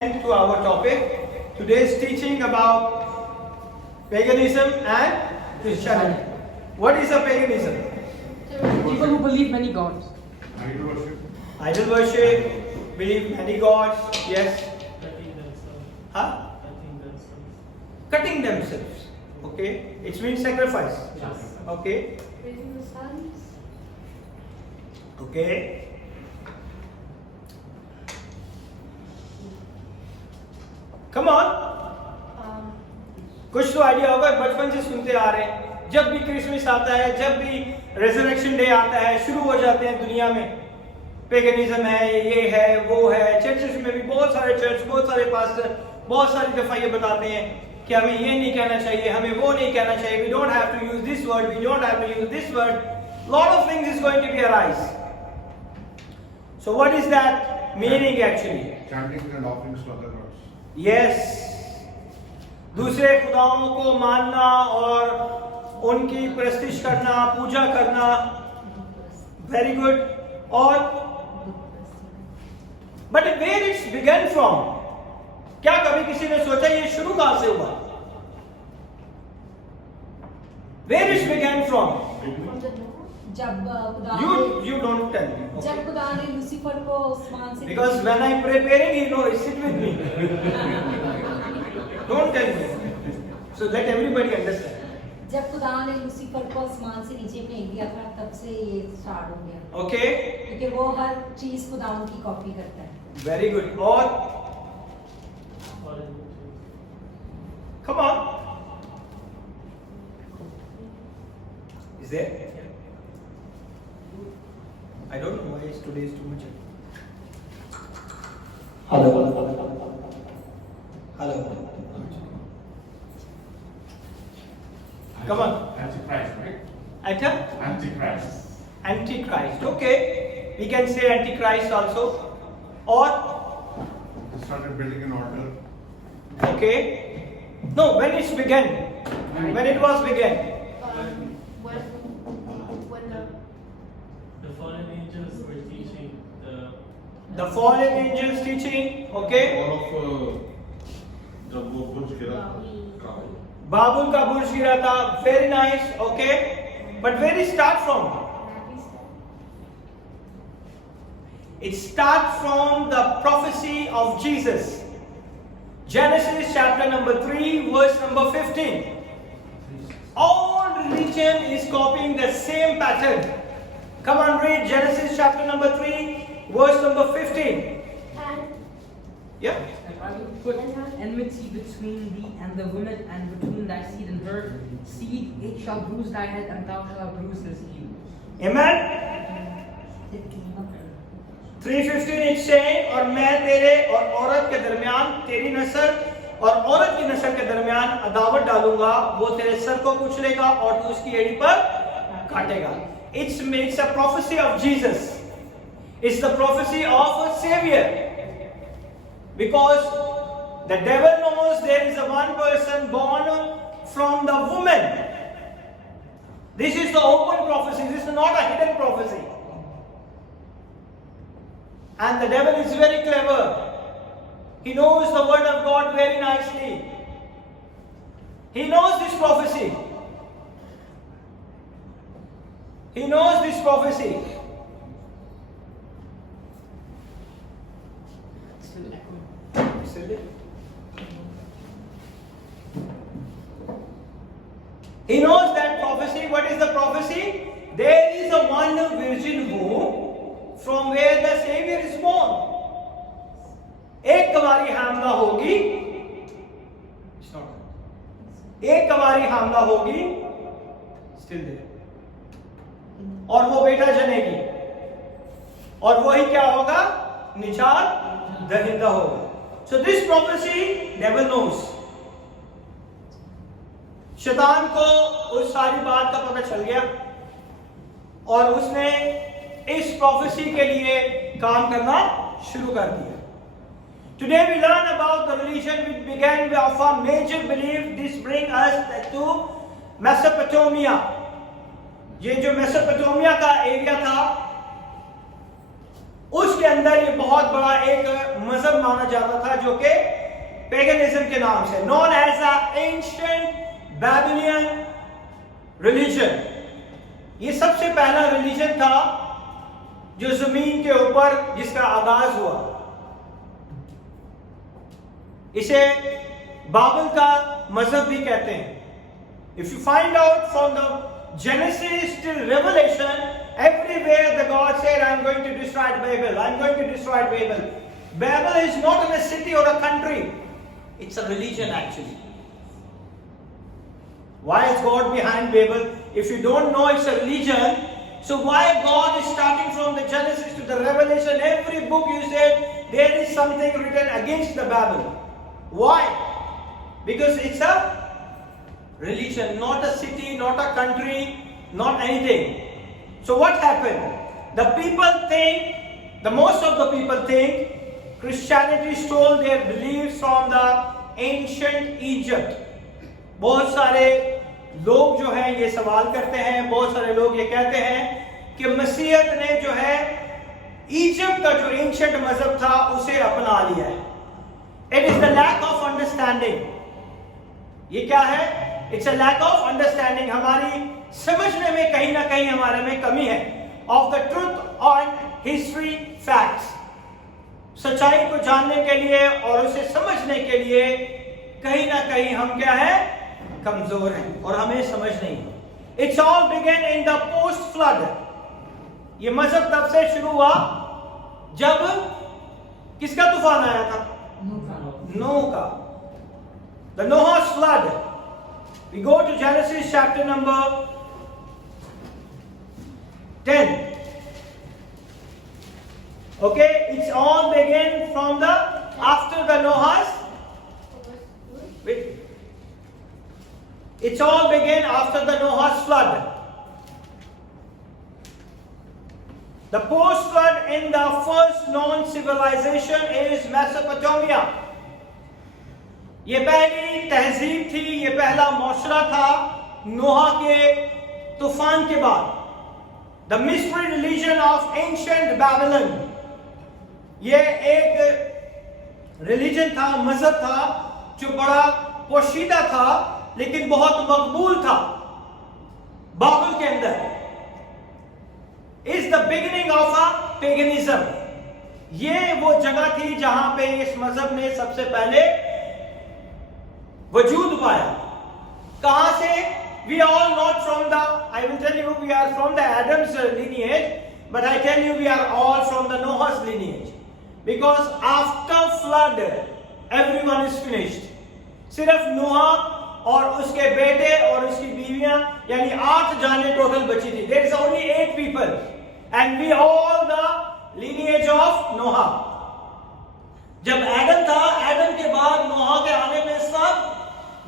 To our topic, today's teaching about paganism and Christianity. What is a paganism? People who believe many gods. Idol worship. Idol worship, believe many gods, yes. Cutting themselves. Huh? Cutting themselves. Cutting themselves. Okay, it means sacrifice. Yes. Okay, Raising the sons. okay. Come on. कुछ तो idea होगा, बचपन से सुनते आ रहे हैं। जब भी क्रिसमस आता है, जब भी रेजरेक्शन डे आता है, शुरू हो जाते हैं दुनिया में पेगनिज्म है, ये है, वो है। चर्चेस में भी बहुत सारे चर्च, बहुत सारे पास्टर बहुत सारी दफा ये बताते हैं कि हमें ये नहीं कहना चाहिए, हमें वो नहीं कहना चाहिए। We don't have to use this word, we don't have to use this word. Lot of things is going to be arise. So what is that meaning actually? Chanting and offerings to other gods. Yes, दूसरे खुदाओं को मानना और उनकी प्रस्तिश करना, पूजा करना, very good. और but where it's begin from? क्या कभी किसी ने सोचा ये शुरू कहां से हुआ? Where it's begin from? जब खुदा You don't tell me. जब खुदा ने लूसीफर को आसमान से Because when I'm preparing, you know, sit with me. Don't tell me. So let everybody understand. जब खुदा ने लूसीफर को आसमान से नीचे फेंक दिया था, तब से ये स्टार्ट हो गया। Okay? क्योंकि वो हर चीज खुदा की कॉपी करता है। Very good. और Or come on. Is there? I don't know why today is too much. Hello. Come on. Antichrist, right? Antichrist. Antichrist. Okay. We can say Antichrist also. Or They started building an altar. okay. No, when it began. When it was began. when the fallen angels were teaching The fallen angels teaching. Okay. All of जब वो बुर्ज गिरा बाबुल का बुर्ज गिरा था. Very nice. Okay. But where it start from? It starts from the prophecy of Jesus. Genesis chapter number 3, verse number 15. All religion is copying the same pattern. Come on, read Genesis chapter number 3, verse number 15. Yeah. And I will put enmity between thee and the woman, and between thy seed and her seed. It shall bruise thy head, and thou shalt bruise his heel. Amen. 3:15 it's saying, और मैं तेरे और औरत के दरमियान, तेरी नस्ल और औरत की नस्ल के दरमियान अदावत डालूंगा, वो तेरे सर को कुचलेगा और तू उसकी एड़ी पर काटेगा. It's a prophecy of Jesus. It's the prophecy of a savior. Because the devil knows there is a one person born from the woman. This is the open prophecy. This is not a hidden prophecy. And the devil is very clever. He knows the word of God very nicely. He knows this prophecy. He knows this prophecy. Still echoing. He knows that prophecy. What is the prophecy? There is a one virgin womb from where the Savior is born. एक कवारी हामला होगी. एक कवारी हामला होगी. Still there. और वो बेटा जनेगी. और वही क्या होगा? निजात दहिंदा होगा. So this prophecy, devil knows. शैतान को उस सारी बात का पता चल गया और उसने इस प्रोफेसी के लिए काम करना शुरू कर दिया. Today we learn about the religion which began with a major belief. This brings us to Mesopotamia. ये जो मेसोपोटामिया का एरिया था, उसके अंदर ये बहुत बड़ा एक मजहब माना जाता था जो कि पेगनिज्म के नाम से, known as a ancient Babylonian religion. ये सबसे पहला रिलीजन था जो जमीन के ऊपर जिसका आगाज हुआ। इसे बाबल का मजहब भी कहते हैं। If you find out from the Genesis till Revelation, everywhere the God said, "I am going to destroy Babel. I am going to destroy Babel." Babel is not in a city or a country; it's a religion actually. Why is God behind Babel? If you don't know it's a religion, so why God is starting from the Genesis to the Revelation? Every book you said there is something written against the Babel. Why? Because it's a religion, not a city, not a country, not anything. So what happened? The people think, the most of the people think, Christianity stole their beliefs from the ancient Egypt. बहुत सारे लोग जो हैं ये सवाल करते हैं, बहुत सारे लोग ये कहते हैं कि मसीहत ने जो है इजिप्ट का जो एंशिएंट मजहब था उसे अपना लिया है। It is the lack of understanding. ये क्या है? It's a lack of understanding. हमारी समझने में कहीं ना कहीं हमारे में कमी है of the truth on history facts. सच्चाई को जानने के लिए और उसे समझने के लिए कहीं ना कहीं हम क्या है? कमजोर हैं और हमें समझ नहीं। It's all began in the post flood. ये मजहब तब से शुरू हुआ जब किसका तूफान आया था? नूह का। The Noah's flood. We go to Genesis chapter number 10. Okay, it's all began from the after the Noah's. Wait. It's all began after the Noah's flood. The post flood in the first known civilization is Mesopotamia. ये पहली तहजीब थी, ये पहला मौशरा था नोहा के तूफान के बाद। The mystery religion of ancient Babylon, ये एक रिलीजन था, मजहब था जो बड़ा पोशीदा था लेकिन बहुत मकबूल था बाबल के अंदर। Is the beginning of a paganism. ये वो जगह थी जहां पे इस मजहब ने सबसे पहले वजूद पाया। कहां से? We are not from the, I will tell you we are from the Adam's lineage, but I tell you we are all from the Noah's lineage. Because after flood everyone is finished. सिर्फ नोहा और उसके बेटे और उसकी बीवियां यानी 8 जाने total बची थी। There is only 8 people and we all the lineage of Noah. जब एडम था, एडम के बाद नोहा के आने में सब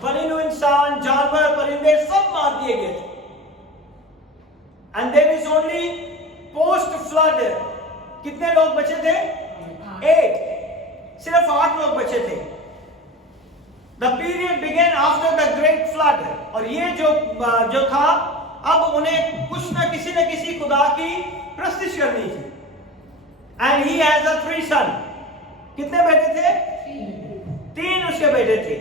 बनिनु इंसान, जानवर, परिंदे सब मार दिए गए थे। And there is only post flood कितने लोग बचे थे? 8। सिर्फ 8 लोग बचे थे। The period began after the great flood. और ये जो था, अब उन्हें कुछ ना किसी खुदा की प्रस्तिश करनी थी। एंड ही हैज अ 3 सन। कितने बेटे थे? 3 उसके बेटे थे।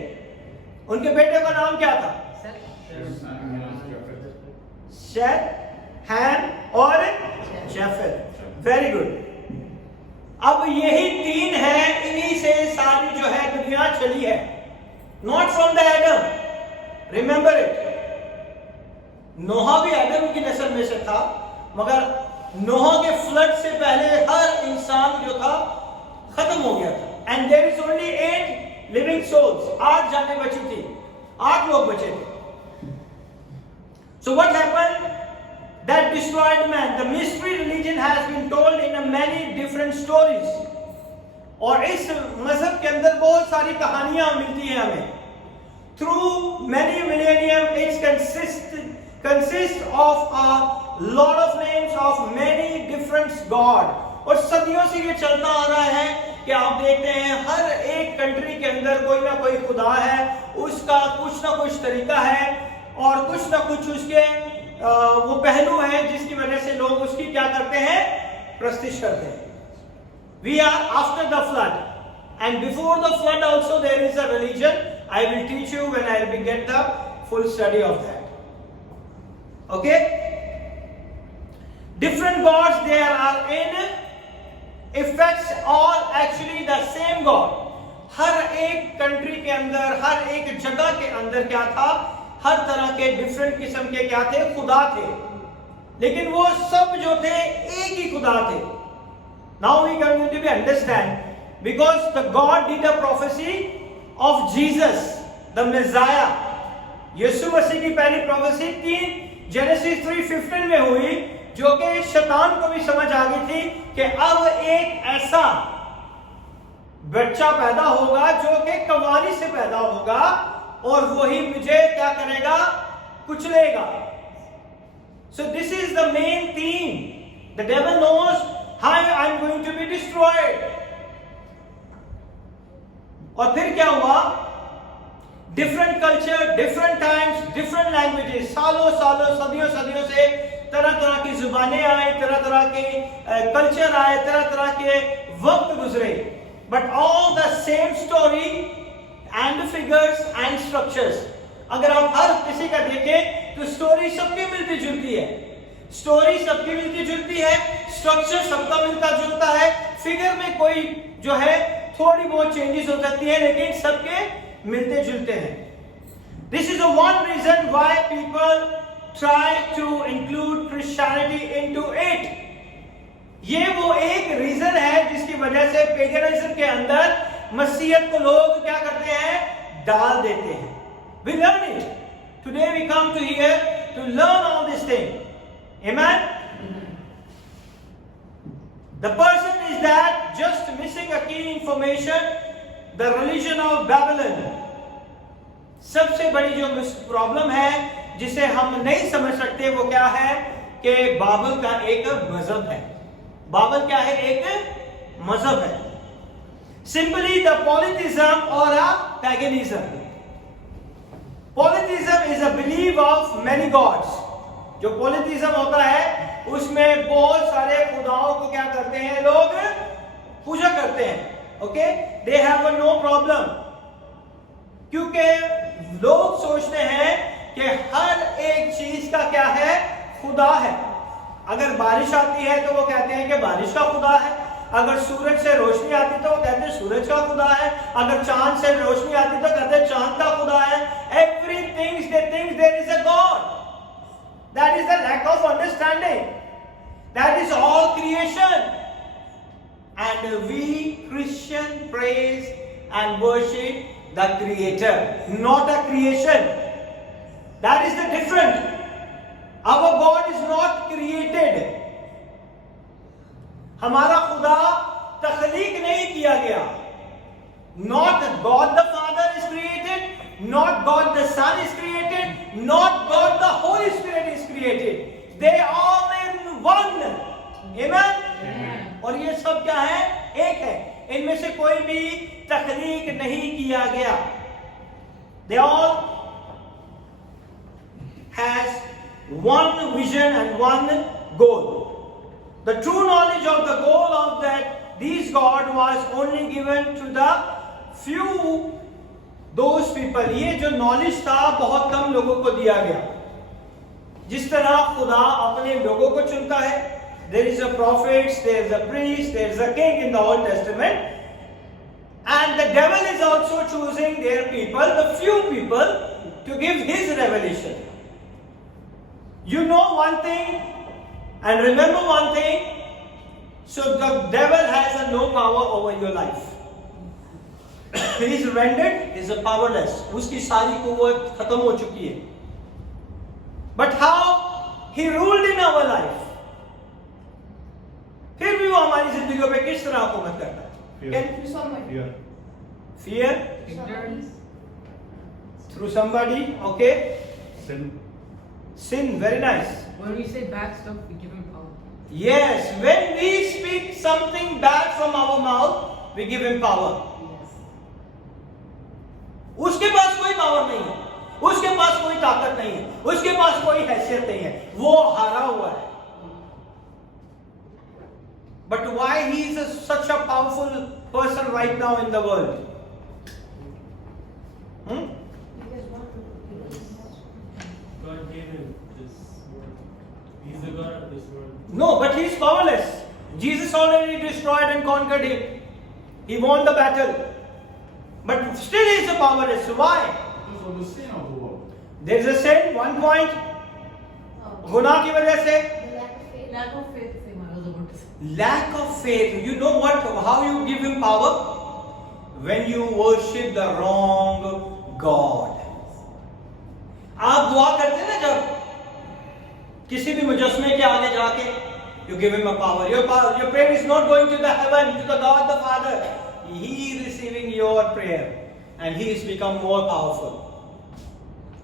उनके बेटे का नाम क्या था? शेथ, हैम और जैफेत। Very good. अब यही 3 है, इन्हीं से सारी जो है दुनिया चली है। Not from the Adam, remember it. Noah भी एडम की नस्ल में से था, मगर नोहा के फ्लड से पहले हर इंसान जो था खत्म हो गया था। And there is only 8 living souls. 8 जाने बची थी, 8 लोग बचे थे। So what happened? That destroyed man. The mystery religion has been told in a many different stories. और इस मजहब के अंदर बहुत सारी कहानियां मिलती हैं हमें। Through many millennium, it consists of a lot of names of many different God. और सदियों से ये चलता आ रहा है कि आप देखते हैं हर एक कंट्री के अंदर कोई ना कोई खुदा है, उसका कुछ ना कुछ तरीका है और कुछ ना कुछ उसके वो पहलू हैं जिसकी वजह से लोग उसकी क्या करते हैं? प्रस्तिश करते हैं। We are after the flood. And before the flood also there is a religion. I will teach you when I will get the full study of that. Okay? Different gods there are in effects or actually the same God. हर एक country के अंदर, हर एक जगह के अंदर क्या था, हर तरह के डिफरेंट किस्म के क्या थे, खुदा थे, लेकिन वो सब जो थे एक ही खुदा थे. Now we are going to understand because the God did a prophecy of Jesus, the Messiah. यीशु मसीह की पहली प्रोफेसी 3 जेनेसिस 3:15 में हुई, जो कि शैतान को भी समझ आ गई थी कि अब एक ऐसा बच्चा पैदा होगा जो कि कवाली से पैदा होगा और वही मुझे क्या करेगा, कुचलेगा. So this is the main theme. The devil knows how I am going to be destroyed. और फिर क्या हुआ, different culture, different times, different languages, सालों सालों सदियों सदियों से तरह तरह की जुबानें आई, तरह तरह के कल्चर आए, तरह तरह के वक्त गुजरे, but all the same story and figures and structures. अगर आप हर किसी का देखें तो स्टोरी सबकी मिलती जुलती है, स्टोरी सबकी मिलती जुलती है, स्ट्रक्चर सबका मिलता जुलता है, फिगर में कोई जो है थोड़ी बहुत चेंजेस हो सकती है, लेकिन सबके मिलते जुलते हैं. This is the one reason why people try to include Christianity into it. ये वो एक रीजन है जिसकी वजह से पेगनिज्म के अंदर मसीहत को लोग क्या करते हैं, डाल देते हैं. We learn it. Today we come to here to learn all this thing. Amen? The person is that just missing a key information, the religion of Babylon. सबसे बड़ी जो प्रॉब्लम है जिसे हम नहीं समझ सकते वो क्या है कि बाबल का एक मजहब है. बाबल क्या है, एक मजहब है. Simply the polytheism or a paganism. Polytheism is a belief of many gods. जो polytheism होता है उसमें बहुत सारे खुदाओं को क्या करते हैं लोग, पूजा करते हैं. Okay, they have a no problem, क्योंकि लोग सोचते हैं कि हर एक चीज का क्या है, खुदा है. अगर बारिश आती है तो वो कहते हैं कि बारिश का खुदा है, अगर सूरज से रोशनी आती तो वो कहते हैं सूरज का खुदा है, अगर चांद से रोशनी आती तो कहते हैं चांद का खुदा है. Everything they think there is a God. That is the lack of understanding. That is all creation. And we Christian praise and worship the Creator, not a creation. That is the difference. Our God is not created. हमारा खुदा तख्लीक नहीं किया गया. Not God the Father is created, not God the Son is created, not God the Holy Spirit is created. They all in one. Amen? और ये सब क्या है, एक है. इनमें से कोई भी तख्लीक नहीं किया गया. They all has one vision and one goal. The true knowledge of the goal of that these God was only given to the few those people. ये जो knowledge था बहुत कम लोगों को दिया गया. जिस तरह खुदा अपने लोगों को चुनता है, there is a prophets, there is a priest, there is a king in the Old Testament, and the devil is also choosing their people, the few people, to give his revelation. You know one thing and remember one thing, so the devil has a no power over your life. He is rendered, he is powerless. उसकी सारी कुव्वत खत्म हो चुकी है. But how he ruled in our life? फिर भी वो हमारी जिंदगियों पे किस तरह हुकूमत करता है? Fear. Through somebody. Okay. Sin. Very nice. When we say bad stuff, we give him power. Yes, when we speak something bad from our mouth, we give him power. Yes. उसके पास कोई पावर नहीं है, उसके पास कोई ताकत नहीं है, उसके पास कोई हैसियत नहीं है, वो हारा हुआ है. but why he is such a powerful person right now in the world? God gave him this world. He's the God of this world. No, but he is powerless. Jesus already destroyed and conquered him. He won the battle. But still he is powerless. Why? Because of the sin of the world. There is a sin, one point. गुनाह की वजह से. Lack of faith. Lack of faith. You know what? How you give him power? When you worship the wrong God. आप दुआ करते हैं ना जब किसी भी मुजस्मे के आगे जाके, you give him a power. Your prayer is not going to the heaven, to the God the Father. He is receiving your prayer and he is become more powerful.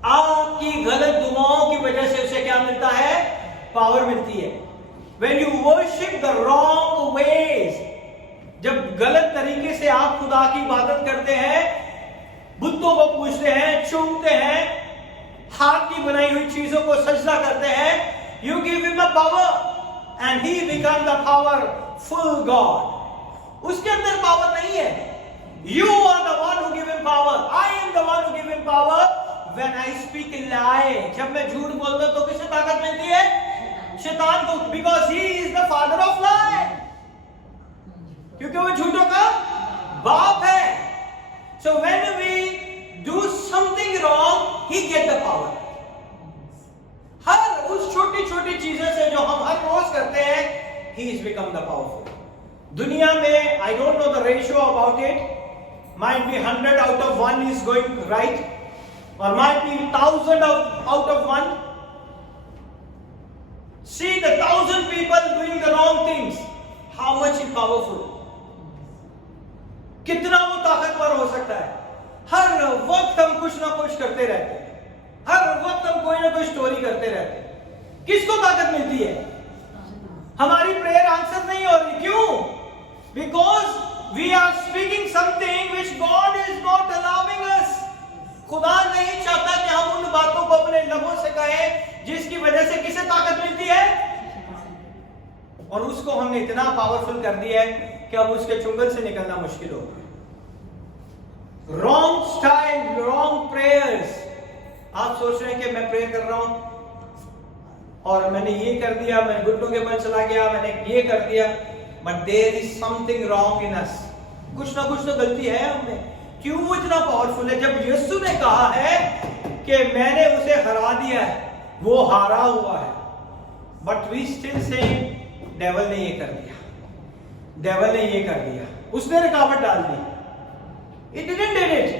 आपकी गलत दुआओं की वजह से उसे क्या मिलता है? पावर मिलती है. When you worship the wrong ways, जब गलत तरीके से आप खुदा की इबादत करते हैं, बुतों को पूजते हैं, चूमते हैं, हाथ की बनाई हुई चीजों को सजदा करते हैं, you give him a power and he become the powerful God. उसके अंदर पावर नहीं है. You are the one who give him power. I am the one who give him power when I speak a lie. जब मैं झूठ बोलता हूं तो किसे ताकत मिलती है? शैतान को. Because he is the father of lie. क्योंकि वो झूठों का बाप है. So when we do something wrong, he get the power. हर उस छोटी छोटी चीजों से जो हम हर रोज करते हैं, he is become the powerful. दुनिया में I don't know the ratio about it. Might be 100 out of 1 is going right, or might be 1000 out of 1. See the 1000 people doing the wrong things. How much is powerful? कितना वो ताकतवर हो सकता है. हर वक्त हम कुछ ना कुछ करते रहते हैं. हर वक्त हम कोई ना कोई स्टोरी करते रहते हैं. किसको ताकत मिलती है? हमारी प्रेयर आंसर नहीं हो रही. क्यों? Because we are speaking something which God is not allowing us. खुदा नहीं चाहता कि हम उन बातों को अपने लबों से कहें जिसकी वजह से किसे ताकत मिलती है, और उसको हमने इतना पावरफुल कर दिया है कि अब उसके चुंगल से निकलना मुश्किल हो गया. Wrong style, wrong prayers. आप सोच रहे हैं कि मैं प्रेयर कर रहा हूं और मैंने ये कर दिया, मैं घुटनों के बल चला गया, मैंने ये कर दिया, but there is something wrong in us. कुछ ना कुछ तो गलती है हमने. क्यों वो इतना पावरफुल है? जब यीशु ने कहा है कि मैंने उसे हरा दिया है, वो हारा हुआ है, but we still say devil ने ये कर दिया, डेविल ने ये कर दिया, उसने रुकावट डाल दी. It didn't did it.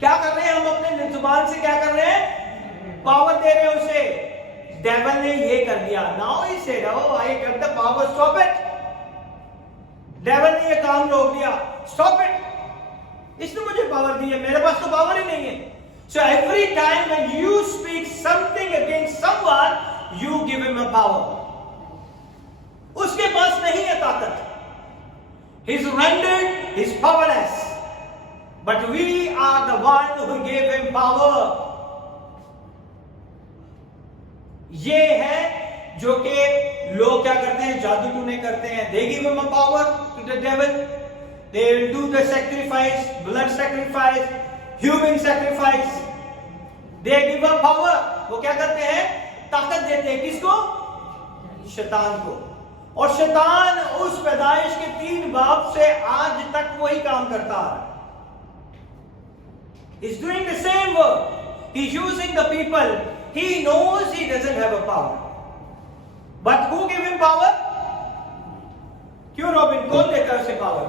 क्या कर रहे हैं हम? अपने जुबान से क्या कर रहे हैं? पावर दे रहे हैं उसे. डेविल ने ये कर दिया. Now he said, oh I got the power, stop it. Devil ने ये काम रोक दिया, स्टॉप इट. इसने मुझे पावर दी है, मेरे पास तो पावर ही नहीं है. So every time when you speak something against someone, you give him a power. उसके पास नहीं है ताकत. He's rendered, he's powerless. But we are the one who gave him power. ये है जो कि लोग क्या करते हैं? जादू टूने करते हैं. They give him a power to the devil. They will do the sacrifice, blood sacrifice, human sacrifice. They give up power. वो क्या करते हैं? ताकत देते हैं. किसको? शैतान को. और शैतान उस पैदाइश के 3 बाप से आज तक वही काम करता आ रहा है. He's doing the same work. He's using the people. He knows he doesn't have a power. But who gave him power? क्यों रॉबिन? कौन देता है उसे पावर?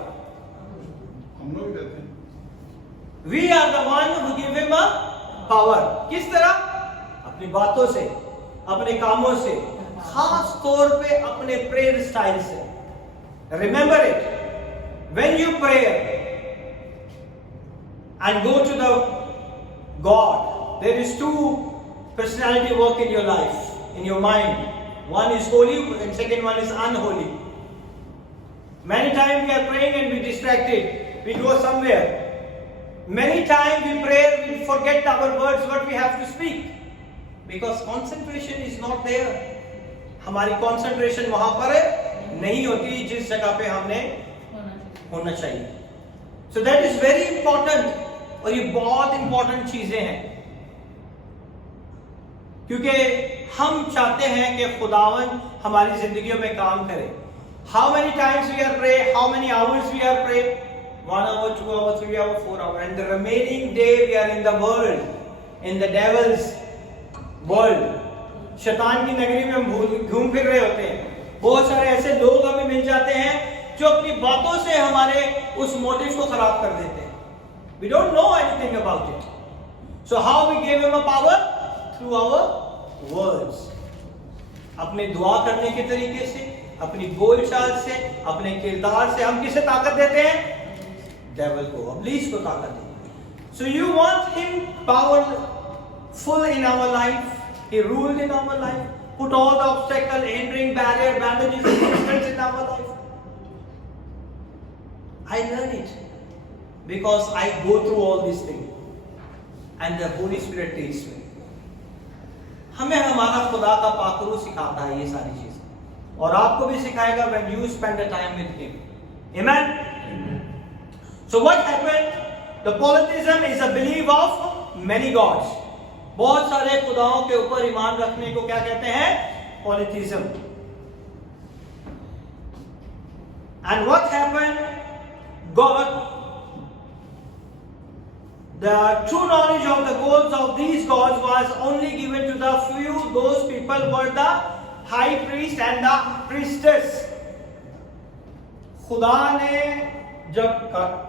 हम लोग देते हैं. We are the one who give him a power. किस तरह? अपनी बातों से, अपने कामों से, खास तौर पे अपने प्रेयर स्टाइल से. Remember it. When you pray and go to the God, there is 2 personality work in your life, in your mind. One is holy and second one is unholy. Many times we are praying and we distracted. We go somewhere. Many times we pray, we forget our words, what we have to speak. Because concentration is not there. हमारी concentration वहां पर नहीं होती जिस जगह पे हमने होना चाहिए। होना चाहिए। So that is very important, और ये बहुत इंपॉर्टेंट चीजें हैं, क्योंकि हम चाहते हैं कि खुदावन हमारी जिंदगियों में काम करे। How many times we are pray, how many hours we are pray, 1 hour, 2 hours, 3 hours, 4 hours, and the remaining day we are in the world, in the devil's world. शैतान की नगरी में हम घूम फिर रहे होते हैं। बहुत सारे ऐसे लोग हमें मिल जाते हैं जो अपनी बातों से हमारे उस मोटिव को खराब कर देते हैं। We don't know anything about it. So how we gave him a power? Through our words. अपने दुआ करने के तरीके से, अपनी बोलचाल से, अपने किरदार से हम किसे ताकत देते हैं? डेविल को, इब्लीस को ताकत देते हैं। So you want him powerful in our life? He ruled in our life, put all the obstacle, hindering barrier, bandages, and resistance in our life. I learn it because I go through all these things, and the Holy Spirit teaches me. हमें हमारा खुदा का पाखरू सिखाता है ये सारी चीजें, और आपको भी सिखाएगा when you spend the time with him. Amen. So what happened? The polytheism is a belief of many gods. बहुत सारे खुदाओं के ऊपर ईमान रखने को क्या कहते हैं? Polytheism. And what happened? God, the true knowledge of the goals of these gods was only given to the few. Those people were the high priest and the priestess. खुदा ने जब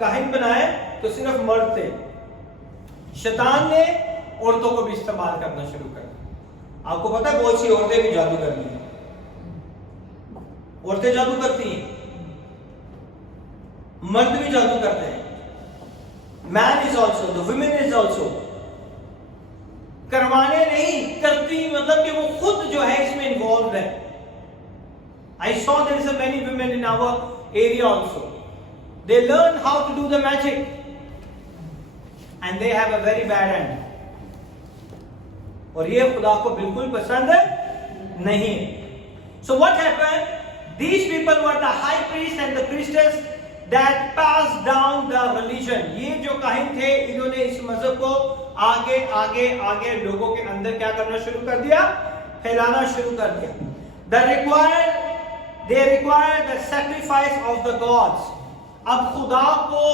काहिन बनाए तो सिर्फ मर्द थे। शैतान ने औरतों को भी इस्तेमाल करना शुरू कर दिया। आपको पता है बहुत सी औरतें भी जादू करती हैं। औरतें जादू करती हैं, मर्द भी जादू करते हैं। Man is also, the women is also. करवाने नहीं करती, मतलब कि वो खुद जो है इसमें इन्वॉल्व है। I saw there is many women in our area also. They learn how to do the magic and they have a very bad end. और ये खुदा को बिल्कुल पसंद नहीं। So what happened? These people were the high priest and the priestess that passed down the religion. ये जो काहिन थे, इन्होंने इस मजहब को आगे आगे आगे लोगों के अंदर क्या करना शुरू कर दिया? फैलाना शुरू कर दिया। They required the sacrifice of the gods. अब खुदा को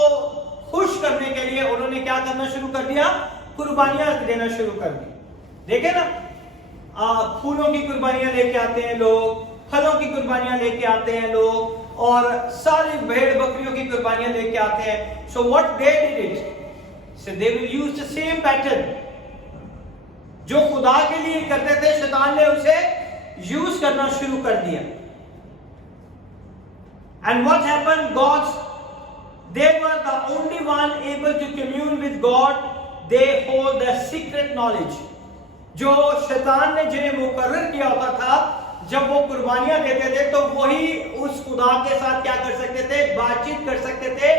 खुश करने के लिए उन्होंने क्या करना शुरू कर दिया? कुर्बानियां देना शुरू कर दी। देखे ना, फूलों की कुर्बानियां लेके आते हैं लोग, फलों की कुर्बानियां लेके आते हैं लोग, और सारी भेड़ बकरियों की कुर्बानियां लेके आते हैं। So what they did it? So they will use the same pattern. जो खुदा के लिए करते थे, शैतान ने उसे यूज करना शुरू कर दिया। And what happened? Gods, they were the only one able to commune with God. They hold the secret knowledge. जो शैतान ने जिन्हें मुकर्रर किया होता था, जब वो कुर्बानियां देते थे तो वही उस खुदा के साथ क्या कर सकते थे? बातचीत कर सकते थे,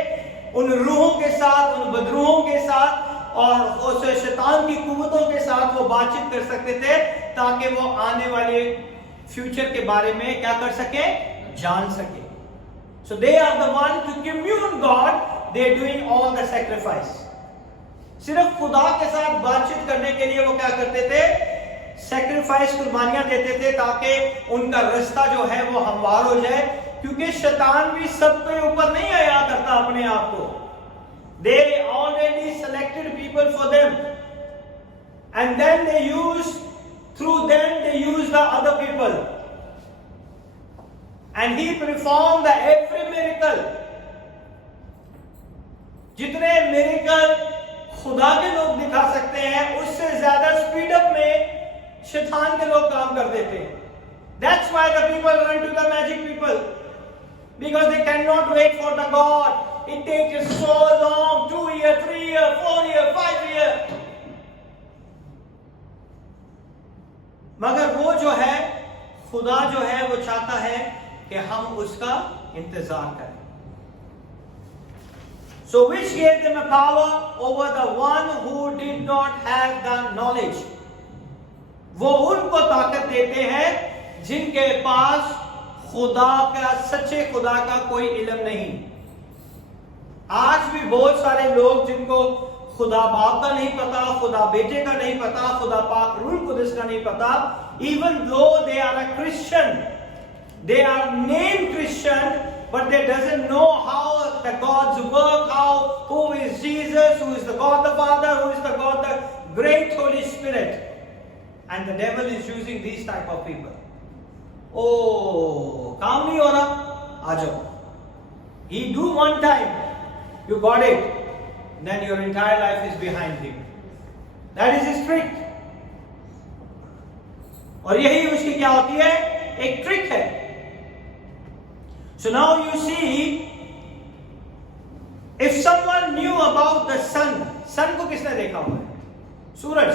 उन रूहों के साथ, उन बदरूहों के साथ और उस शैतान की कुव्वतों के साथ वो बातचीत कर सकते थे, ताकि वो आने वाले फ्यूचर के बारे में क्या कर सके? जान सके। So they are the one to commune God. They are doing all the sacrifice. सिर्फ खुदा के साथ बातचीत करने के लिए वो क्या करते थे? सैक्रिफाइस, कुर्बानियां देते थे, ताकि उनका रास्ता जो है वो हमवार हो जाए। क्योंकि शैतान भी सबके ऊपर नहीं आया करता अपने आप को। They already selected people for them, and then they use, through them they use the other people, and he performed the every miracle. जितने मिरेकल खुदा के लोग दिखा सकते हैं, उससे ज्यादा स्पीड अप में शैतान के लोग काम कर देते हैं। That's why the people run to the magic people, because they cannot wait for the God. It takes so long, 2 years, 3 years, 4 years, 5 years. मगर वो जो है, खुदा जो है, वो चाहता है कि हम उसका इंतजार करें। So which gave them a power over the one who did not have the knowledge. वो उनको ताकत देते हैं जिनके पास खुदा का, सच्चे खुदा का कोई इल्म नहीं। आज भी बहुत सारे लोग जिनको खुदा बाप का नहीं पता, खुदा बेटे का नहीं पता, खुदा पाक रूह कुदस का नहीं पता, even though they are a Christian, they are named Christian, but they doesn't know how the God's work, who is Jesus, who is the God the Father, who is the God the great Holy Spirit, and the devil is using these type of people. Oh, काम नहीं हो रहा, आ जाओ. He do one time, you got it, then your entire life is behind him. That is his trick. और यही उसकी क्या होती है? एक ट्रिक है. So now you see, if someone knew about the sun, sun को किसने देखा हुआ है? सूरज.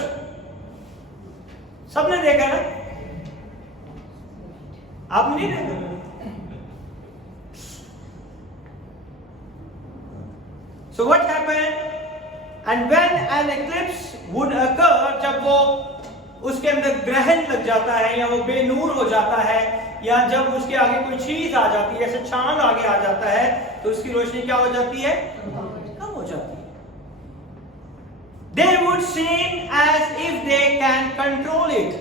सबने देखा ना? आपने नहीं देखा? So what happened? And when an eclipse would occur, जब वो उसके अंदर ग्रहण लग जाता है या वो बेनूर हो जाता है या जब उसके आगे कोई चीज आ जाती है, जैसे चांद आगे आ जाता है, तो उसकी रोशनी क्या हो जाती है? कम हो जाती है. They would seem as if they can control it.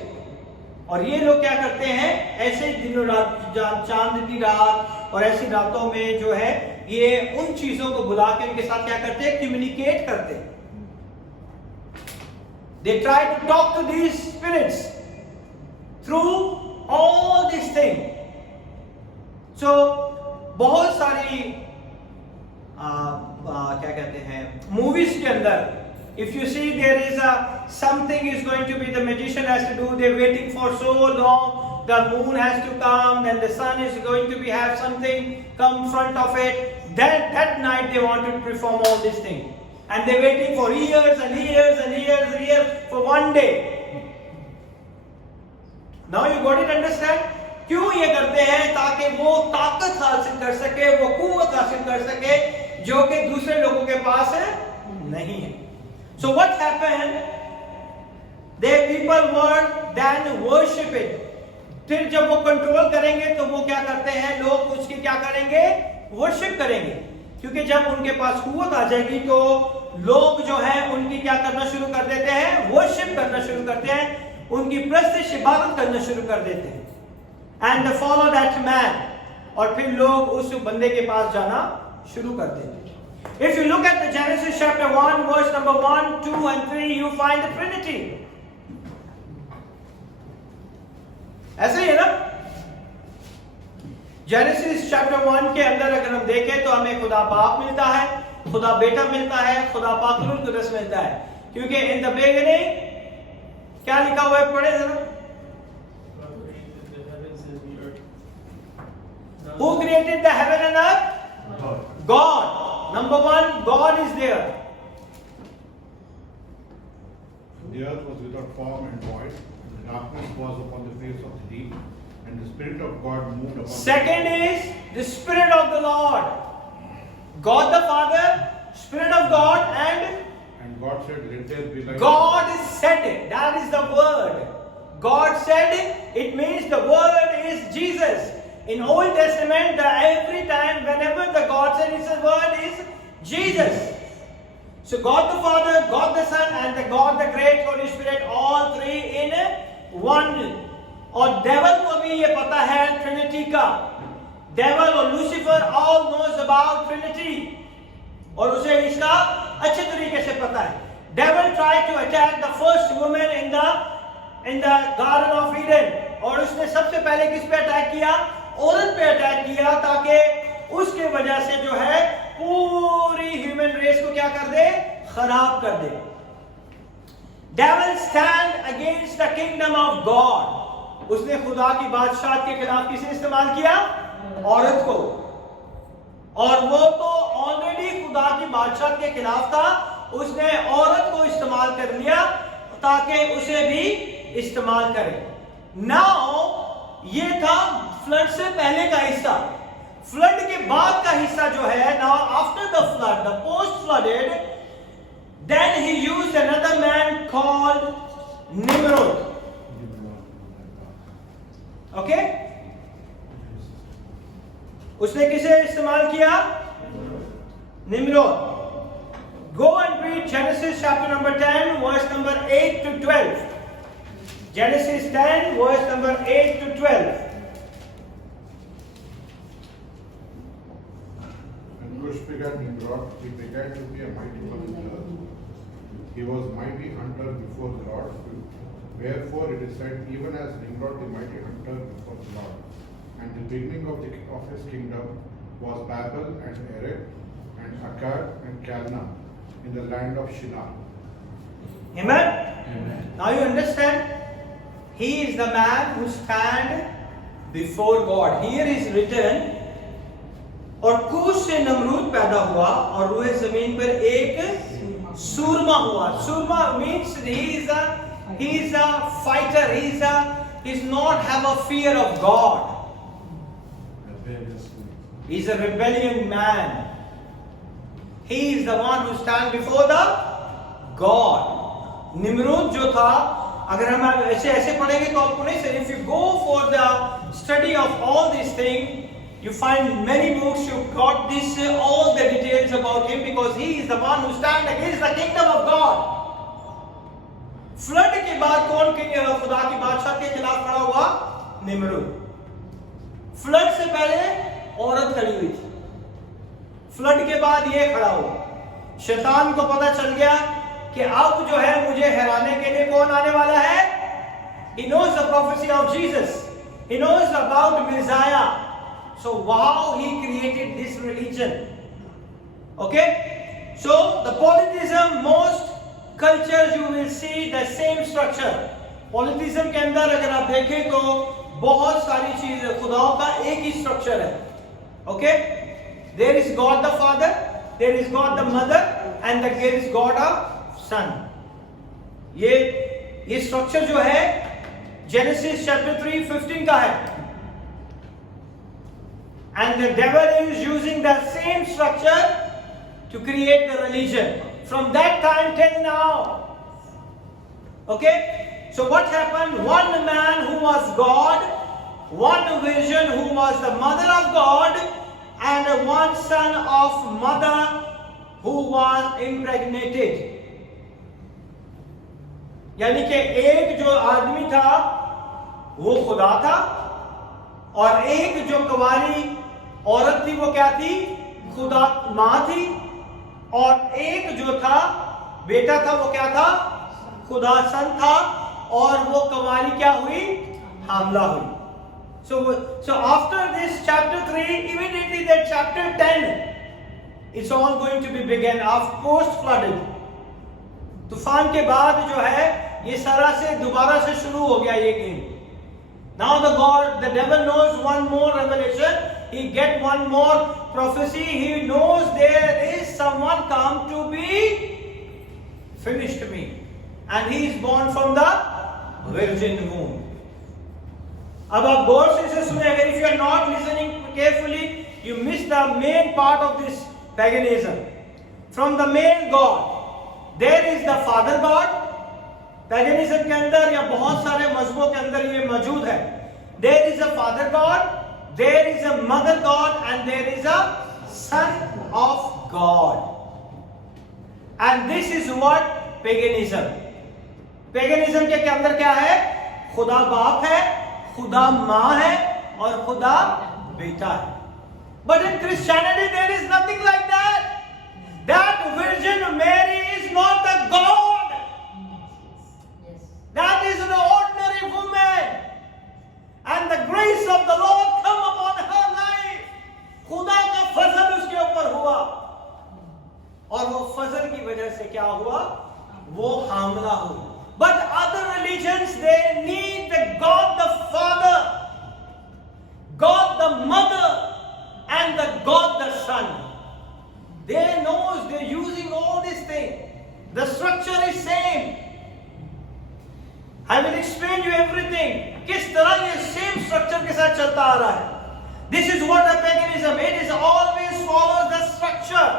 और ये लोग क्या करते हैं? ऐसे दिनों रात, चांद की रात और ऐसी रातों में जो है ये उन चीजों को बुला के उनके साथ क्या करते हैं? कम्युनिकेट करते हैं. They try to talk to these spirits through all these things. So बहुत सारी क्या कहते हैं मूवीज के अंदर, if you see there is a something is going to be, the magician has to do, they're waiting for so long, the moon has to come, then the sun is going to be have something come in front of it, then that night they want to perform all these things. And they're waiting for years and years and years and years for one day. Now you got it, understand? क्यों ये करते हैं? ताकि वो ताकत हासिल कर सके, वो कुव्वत हासिल कर सके जो कि दूसरे लोगों के पास नहीं है. So what happened? They people were then worshiping. फिर जब वो कंट्रोल करेंगे तो वो क्या करते हैं? लोग उसकी क्या करेंगे? वर्शिप करेंगे. क्योंकि जब उनके पास कुव्वत आ जाएगी तो लोग जो है उनकी क्या करना शुरू कर देते हैं? वर्शिप करना शुरू करते हैं, उनकी प्रस्तिश इबादत करना शुरू कर देते हैं. एंड फॉलो दैट मैन, और फिर लोग उस बंदे के पास जाना शुरू कर देते हैं. If you look at the Genesis chapter 1 verse number 1, 2 and 3, you find the Trinity. ऐसे ही है ना? जेनेसिस चैप्टर 1 के अंदर अगर हम देखें तो हमें खुदा बाप मिलता है, खुदा बेटा मिलता है, खुदा पाक रूह कुदस मिलता है. क्योंकि इन द बिगिनिंग क्या लिखा हुआ है? पढ़े जरा. Who created the heaven and earth? God. Number one, God is there. The earth was without form and void, and the darkness was upon the face of the deep, and the Spirit of God moved upon. Second is the Spirit of the Lord. God the Father, Spirit of God, And God said, "Let there be light." God said it. That is the word. God said it. It means the word is Jesus. In Old Testament, every time, whenever the God said His word is Jesus. So God the Father, God the Son, and the God the great Holy Spirit, all three in one. और devil को भी ये पता है Trinity का. Devil और Lucifer all knows about Trinity. और उसे इसका अच्छे तरीके से पता है. Devil tried to attack the first woman in the Garden of Eden. और उसने सबसे पहले किस पे अटैक किया? औरत पे अटैक किया, ताकि उसके वजह से जो है पूरी ह्यूमन रेस को क्या कर दे? खराब कर दे. Devil stand against the kingdom of God. उसने खुदा की बादशाहत के खिलाफ किसे इस्तेमाल किया? औरत को. और वो तो ऑलरेडी खुदा की बादशाहत के खिलाफ था, उसने औरत को इस्तेमाल कर लिया ताकि उसे भी इस्तेमाल करे. नाउ ये था फ्लड से पहले का हिस्सा. फ्लड के बाद का हिस्सा जो है, now after the flood, the post flooded, then he used another man called Nimrod. Okay? उसने किसे इस्तेमाल किया? Nimrod. Go and read Genesis chapter number 10 verse number 8 to 12. Genesis 10 verse number 8 to 12. And Cush begat Nimrod, he began to be a mighty man in the earth. He was mighty hunter before the Lord. Wherefore it is said, even as Nimrod the mighty hunter before the Lord. And the beginning of his kingdom was Babel and Erech and Akkad and Calneh in the land of Shinar. Amen? Now you understand? He is the man who stand before God. Here is written, और कूश से नमरूद पैदा हुआ और रूहे जमीन पर एक सूरमा हुआ. सूरमा means he is a fighter. He's not have a fear of God. He's a rebellion man. He is the one who stand before the God. निम्रूद जो था, अगर हम ऐसे पढ़ेंगे तो आपको नहीं sir. If you go for the study of all these things, you find many books. You got this all the details about him because he is the one who stand against the kingdom of God. Flood के बाद कौन खुदा की बादशाह के खिलाफ खड़ा हुआ? निम्रूद. फ्लड से पहले औरत खड़ी हुई थी. फ्लड के बाद ये खड़ा हुआ. शैतान को पता चल गया कि अब जो है मुझे हराने के लिए कौन आने वाला है? He knows the prophecy of Jesus. He knows about Messiah. So how he created this religion. Okay? So the polytheism, most cultures you will see the same structure. Polytheism के अंदर अगर आप देखें तो बहुत सारी चीज खुदाओं का एक ही स्ट्रक्चर है. Okay? There is God the Father, there is God the Mother, and there is God the Son. ये स्ट्रक्चर जो है Genesis chapter 3:15 का है. And the devil is using the same structure to create the religion from that time till now. Okay? So what happened? One man who was God, one virgin who was the mother of God, and one son of mother who was impregnated. यानी कि एक जो आदमी था वो खुदा था और एक जो कुंवारी औरत थी वो क्या थी? खुदा मां थी. और एक जो था बेटा था वो क्या था? खुदा सन था. और वो कुंवारी क्या हुई? हामला हुई. So after this chapter 3, immediately that chapter 10, it's all going to be began after post flooding. तूफान के बाद जो है ये सारा से दोबारा से शुरू हो गया ये game. Now the devil knows one more revelation. He get one more prophecy. He knows there is someone come to be finished me, and he is born from the virgin womb. अब आप गौर से इसे सुने. अगर if you are not listening carefully, you miss the main part of this paganism. From the main God, there is the Father God. पैगनिज्म के अंदर या बहुत सारे मजहबों के अंदर ये मौजूद है. There is a Father God, there is a Mother God, and there is a Son of God. And this is what paganism. Paganism के अंदर क्या है? खुदा बाप है, खुदा माँ है और खुदा बेटा है. But in Christianity there is nothing like that. That Virgin Mary is not a God. That is an ordinary woman. And the grace of the Lord come upon her life. खुदा का फजल उसके ऊपर हुआ. और वो फजल की वजह से क्या हुआ? वो हामला हुई. But other religions, they need the God the Father, God the Mother, and the God the Son. They knows they're using all these things. The structure is same. I will explain you everything. किस तरह ये same structure के साथ चलता आ रहा है. This is what the paganism. It is always follows the structure.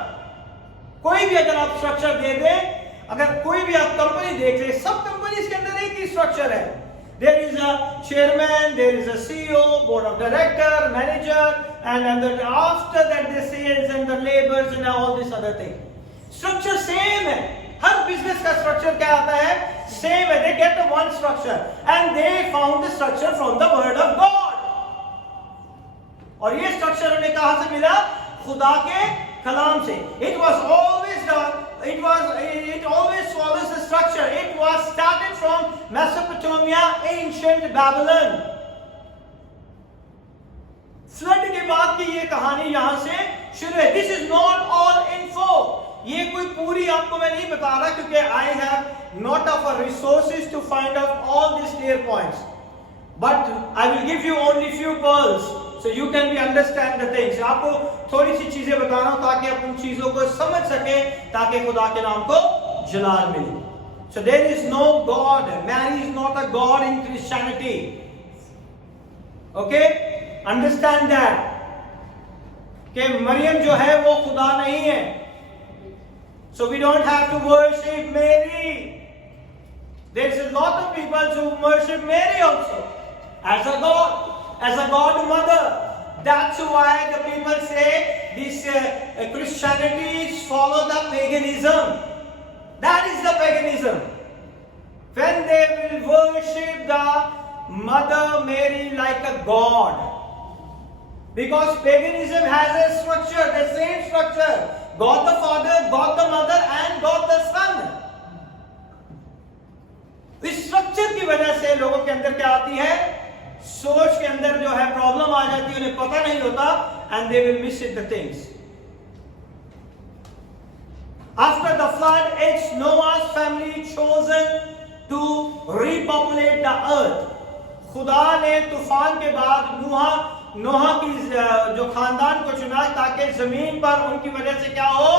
कोई भी अगर आप structure दे दें, अगर कोई भी आप कंपनी देख ले, सब कंपनीज के अंदर एक ही स्ट्रक्चर है. There is a chairman, there is a CEO, board of director, manager, and then after that the sales and the labors and all this other thing. Structure same है. हर business का structure क्या आता है? Same है. They get the one structure and they found the structure from the word of God. और ये structure उन्हें कहाँ से मिला? खुदा के कलाम से. It always follows the structure. It was started from Mesopotamia, ancient Babylon. Flood के बाद की ये कहानी यहां से शुरू है. This is not all info. ये कोई पूरी आपको मैं नहीं बता रहा क्योंकि I have not of resources to find out all this clear points, but I will give you only few pearls so you can be understand the things. आपको थोड़ी सी चीजें बता रहा हूं ताकि आप उन चीजों को समझ सके, ताकि खुदा के नाम को जलाल मिले. So there is no God. Mary is not a God in Christianity. Okay, understand that कि मरियम जो है वो खुदा नहीं है. So we don't have to worship Mary. There is a lot of people who worship Mary also as a god, as a god mother. That's why the people say this Christianity follow the paganism. That is the paganism. When they will worship the Mother Mary like a god. Because paganism has a structure, the same structure. God the Father, God the Mother and God the Son. इस structure की वजह से लोगों के अंदर क्या आती है? सोच के अंदर जो है प्रॉब्लम आ जाती है, उन्हें पता नहीं होता and they will miss it the things. After the flood, it's Noah's family chosen to repopulate the earth. खुदा ने तूफान के बाद नोहा की जो खानदान को चुना ताकि जमीन पर उनकी वजह से क्या हो?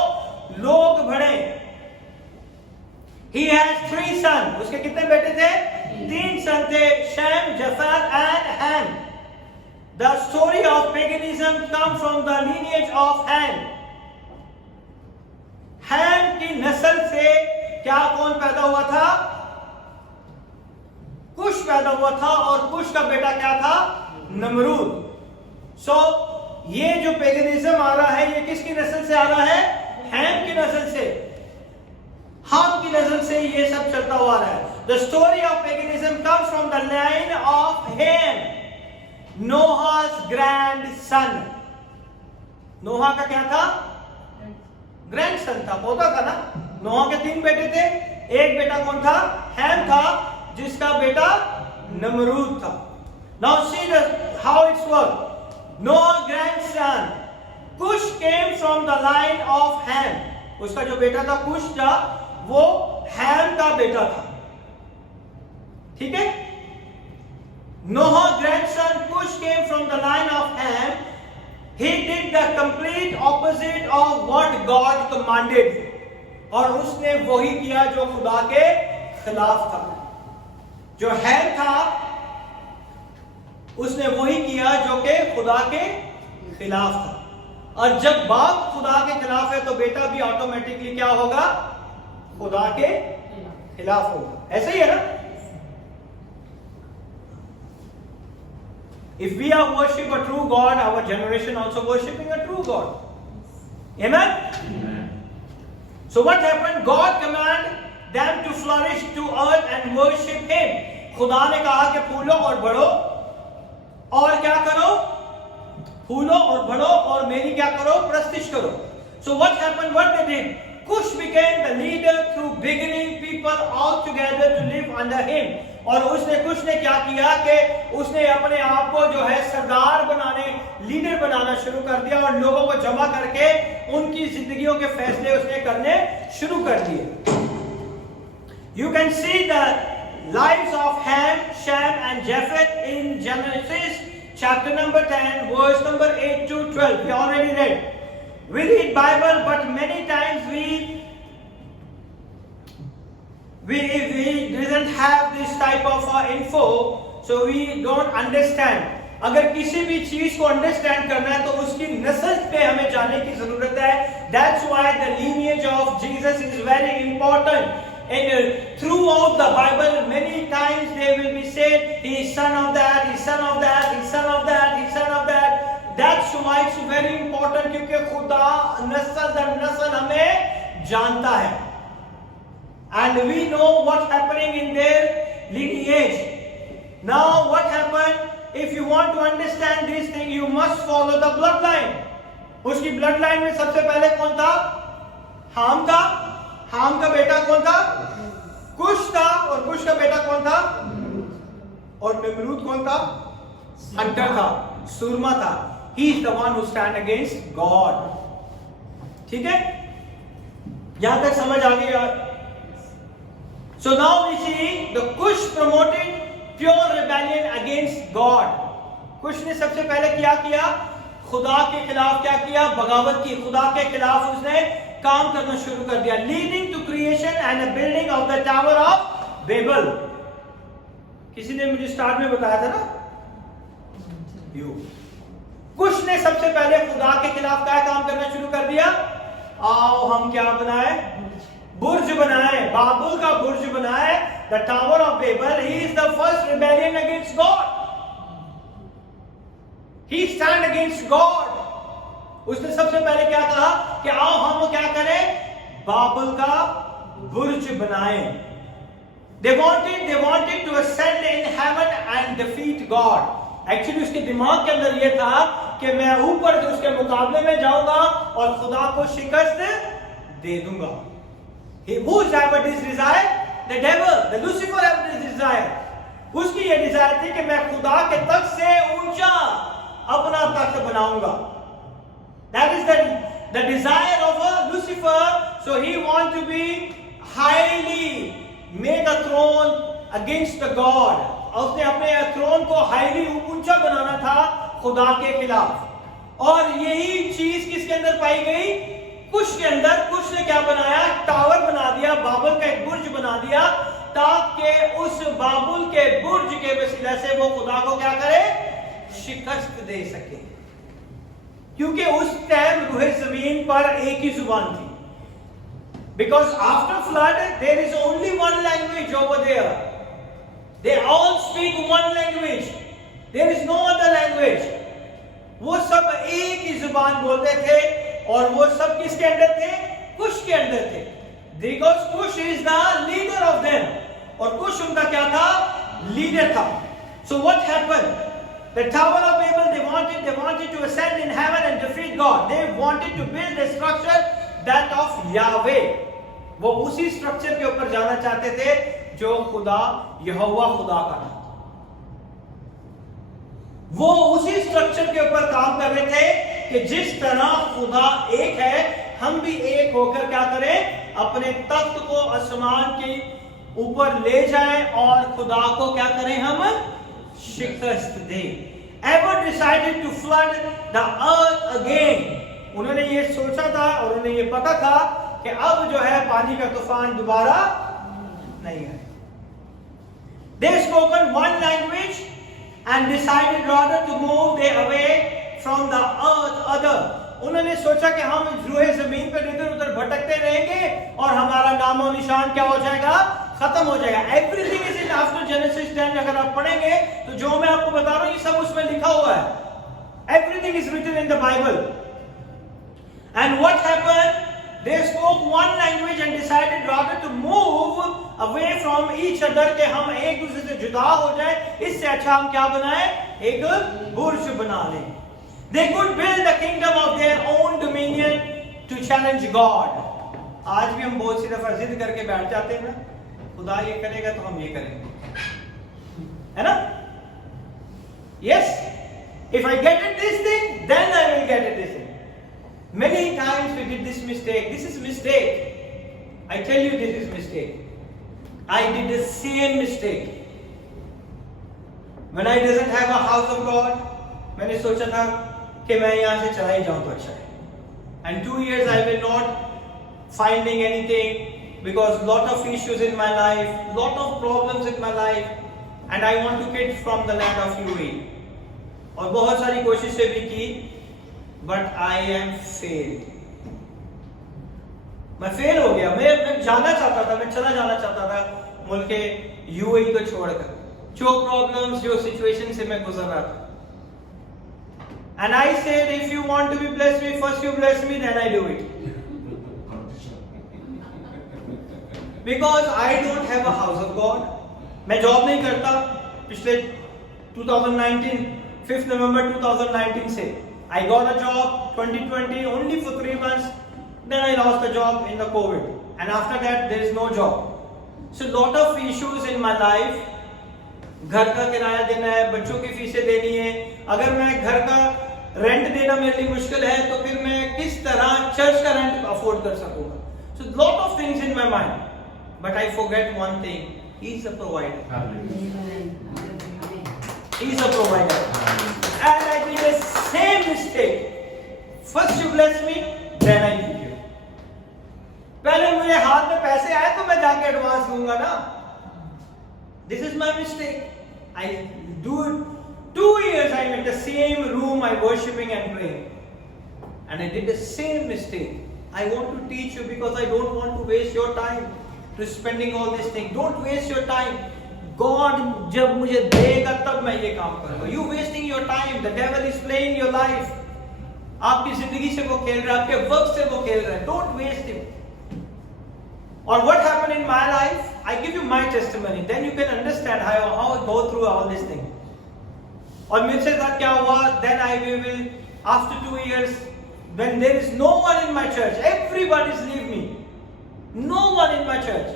लोग बढ़े. He has 3 sons. उसके कितने बेटे थे? 3 सन थे. Shem, Japheth and Ham. The story of paganism comes from the lineage of Ham. Ham की नस्ल से क्या कौन पैदा हुआ था? कुश पैदा हुआ था और कुश का बेटा क्या था? नमरूद. सो ये जो पेगनिज्म आ रहा है ये किसकी नस्ल से आ रहा है? हैम की नस्ल से. हाम की नस्ल से ये सब चलता हुआ रहा है. The story of paganism comes from the line of Ham, Noah's grandson. Noah का क्या था? ग्रैंडसन था, पोता था ना. नोहा के 3 बेटे थे. एक बेटा कौन था? हैम था, जिसका बेटा नमरूद था. Now see how it's worked. Noah's grandson Cush came from the line of Ham. उसका जो बेटा था कुश था, वो हैम का बेटा था. ठीक है? Noah's grandson Cush came from the line of Ham. He did the complete opposite of what God commanded. और उसने वही किया जो खुदा के खिलाफ था. जो हैम था उसने वही किया जो कि खुदा के खिलाफ था. और जब बाप खुदा के खिलाफ है तो बेटा भी ऑटोमेटिकली क्या होगा? खुदा के खिलाफ होगा. ऐसे ही है ना? If we are worship a true God, our generation also worshiping a true God. Amen? Amen. So what happened? God commanded them to flourish to earth and worship Him. खुदा ने कहा कि फूलो और बढ़ो और क्या करो? फूलो और बढ़ो और मेरी क्या करो? प्रस्तिश करो. So what happened? What they did? Cush became the leader through beginning people all together to live under him. और उसने कुश ने क्या किया कि उसने अपने आप को जो है सरदार बनाने, लीडर बनाना शुरू कर दिया और लोगों को जमा करके उनकी जिंदगियों के फैसले उसने करने शुरू कर दिए. You can see the lives of Ham, Shem and Japheth in Genesis chapter number 10 verse number 8 to 12. We already read. We read Bible, but many times we doesn't have this type of info, so we don't understand. अगर किसी भी चीज को understand करना है तो उसकी नस्ल पे हमें जाने की जरूरत है. That's why the lineage of Jesus is very important. And throughout the Bible, many times they will be said, he is son of that, he is son of that, he is son of that, he is son of that. That's why it's very important, क्योंकि खुदा नस्ल दर नस्ल हमें जानता है. And we know what's happening in their lineage. Now what happened? If you want to understand this thing, you must follow the bloodline. उसकी bloodline में सबसे पहले कौन था? हाम था. हाम का बेटा कौन था? कुश था. और कुश का बेटा कौन था? और निम्रूद कौन था? हंटर था, सूरमा था. He is the one who stand against God. ठीक है? यहां तक समझ आ गई? So now we see the Cush promoted pure rebellion against God. कुश ने सबसे पहले क्या किया? खुदा के खिलाफ क्या किया? बगावत की. खुदा के खिलाफ उसने काम करना शुरू कर दिया. Leading to creation and the building of the Tower of Babel. किसी ने मुझे स्टार्ट में बताया था ना? You. कुश ने सबसे पहले खुदा के खिलाफ क्या काम करना शुरू कर दिया? आओ हम क्या बनाए? बुर्ज बनाए. बाबुल का बुर्ज बनाए. The Tower of Babel. He is the first rebellion against God. He stand against God. उसने सबसे पहले क्या कहा कि आओ हम क्या करें? बाबुल का बुर्ज बनाए. They wanted to ascend in heaven and defeat God. Actually उसके दिमाग के अंदर ये था कि मैं ऊपर उसके मुकाबले में जाऊंगा और खुदा को शिकस्त दे दूंगा. Who's ever this desire? The devil, the Lucifer ever this desire. उसकी ये डिजायर थी कि मैं खुदा के तख्त से ऊंचा अपना तख्त बनाऊंगा. That is the desire of a Lucifer. So he want to be highly, make a throne against the God. उसने अपने थ्रोन को हाईली ऊंचा बनाना था खुदा के खिलाफ. और यही चीज किसके अंदर पाई गई? कुश के अंदर. कुश ने क्या बनाया? टावर बना दिया. बाबुल का एक बुर्ज बना दिया ताकि उस बाबुल के बुर्ज के वसीले से वो खुदा को क्या करे? शिकस्त दे सके. क्योंकि उस टाइम रूहे जमीन पर एक ही जुबान थी. Because after flood there is only one language over there. They all speak one language. There is no other language. वो सब एक ही जुबान बोलते थे. और वो सब किसके अंदर थे? कुश के अंदर थे. Because Cush is the leader of them. और कुश उनका क्या था? लीडर था. So what happened? The Tower of Babel, they wanted to ascend in heaven and defeat God. They wanted to build a structure that of Yahweh. वो उसी structure के ऊपर जाना चाहते थे जो खुदा यहोवा खुदा का था. वो उसी स्ट्रक्चर के ऊपर काम कर रहे थे कि जिस तरह खुदा एक है, हम भी एक होकर क्या करें? अपने तख्त को आसमान के ऊपर ले जाएं और खुदा को क्या करें? हम शिकस्त दें. Ever decided to flood the earth again. उन्होंने ये सोचा था और उन्हें ये पता था कि अब जो है पानी का तूफान दोबारा नहीं है. They spoken one language and decided rather to move their away from the earth other. उन्होंने सोचा कि हम रूहे जमीन पर इधर उधर भटकते रहेंगे और हमारा नामो निशान क्या हो जाएगा? खत्म हो जाएगा. Everything is in after Genesis 10. अगर आप पढ़ेंगे तो जो मैं आपको बता रहा हूँ ये सब उसमें लिखा हुआ है. Everything is written in the Bible. And what happened? They spoke one language and decided rather to move away from each other कि हम एक दूसरे से जुदा हो जाए. इससे अच्छा हम क्या बनाए? एक बुर्ज बना लें. They could build the kingdom of their own dominion to challenge God. आज भी हम बहुत सी दफा जिद करके बैठ जाते हैं ना, खुदा ये करेगा तो हम ये करेंगे, है ना? Yes, if I get it this thing, then I will get it this thing. Many times we did this mistake. This is mistake. I tell you, this is mistake. I did the same mistake. When I doesn't have a house of God, मैंने सोचा था कि मैं यहाँ से चला ही जाऊँ तो अच्छा है. And 2 years I will not finding anything because lot of issues in my life, lot of problems in my life, and I want to quit from the land of UAE. और बहुत सारी कोशिशें भी की, but I am failed. मैं fail हो गया. मैं जाना चाहता था, मैं चला जाना चाहता था मुल्क UAE को छोड़कर. जो प्रॉब्लम्स, जो सिचुएशन से मैं गुजर रहा था. And I said, if you want to be blessed me, first you bless me, then I do it. Because I don't have a house of God. मैं जॉब नहीं करता पिछले 2019 5th November 2019 से. I got a job 2020 only for 3 months. Then I lost the job in the COVID. And after that there is no job. So lot of issues in my life. घर का किराया देना है, बच्चों की फीसें देनी है. अगर मैं घर का रेंट देना मेरे लिए मुश्किल है तो फिर मैं किस तरह चर्च का रेंट अफोर्ड कर सकूंगा. So lot of things in my mind. But I forget one thing. He is a provider. He is a provider. And I did the same mistake. First you bless me, then I give you. पहले मुझे हाथ में पैसे आए तो मैं जाके advance दूंगा ना. This is my mistake. I do it. 2 years I'm in the same room, I worshiping and praying. And I did the same mistake. I want to teach you because I don't want to waste your time to spending all this thing. Don't waste your time. God जब मुझे देगा तब मैं ये काम करूँगा. You wasting your time. The devil is playing your life. आपकी जिंदगी से वो खेल रहा है, आपके वक्त से वो खेल रहा है. Don't waste him. Or what happened in my life? I give you my testimony. Then you can understand how I go through all this thing. और मुझसे साथ क्या हुआ? Then I will after 2 years when there is no one in my church, everybody's leave me. No one in my church.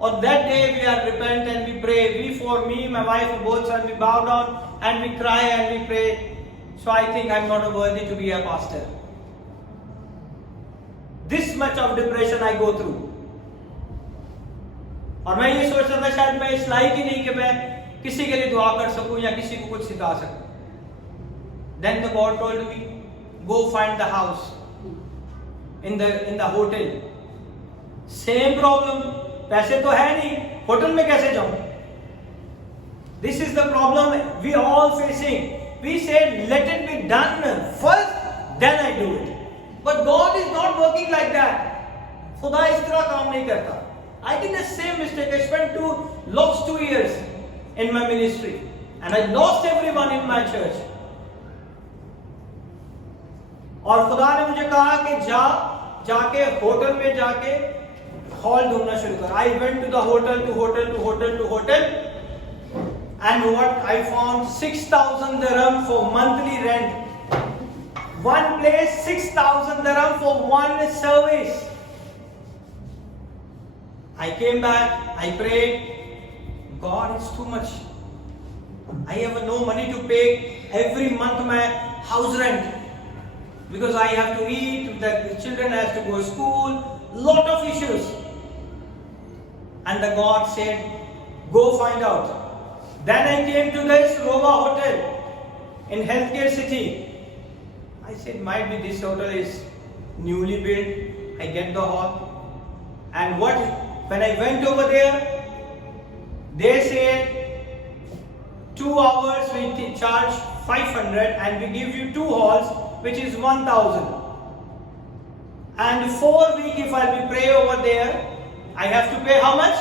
On that day we are repent and we pray. We for me, my wife, both sons, we bow down and we cry and we pray. So I think I'm not worthy to be a pastor. This much of depression I go through. और मैं ये सोच रहा था शायद मैं इस लायक ही नहीं कि मैं किसी के लिए दुआ कर सकूं या किसी को कुछ सिखा सकूं. Then the God told me, go find the house in the hotel. Same problem. पैसे तो है नहीं, होटल में कैसे जाऊं? This is the problem we all facing. We said, let it be done first, then I do it. But God is not working like that. खुदा इस तरह काम नहीं करता. I did the same mistake. I spent lost 2 years in my ministry, and I lost everyone in my church. और खुदा ने मुझे कहा कि जाके होटल में जाके हॉल ढूंढना शुरू कर. I went to the hotel, and what I found 6,000 dirham for monthly rent. One place 6,000 dirham for one service. I came back, I prayed. God, it's too much. I have no money to pay every month my house rent. Because I have to eat, the children have to go to school, lot of issues. And the God said, go find out. Then I came to this Rova Hotel in Healthcare City. I said, might be this hotel is newly built. I get the hall. And when I went over there, they said 2 hours we charge 500 and we give you 2 halls, which is 1,000. And 4 weeks if I will pray over there, I have to pay how much?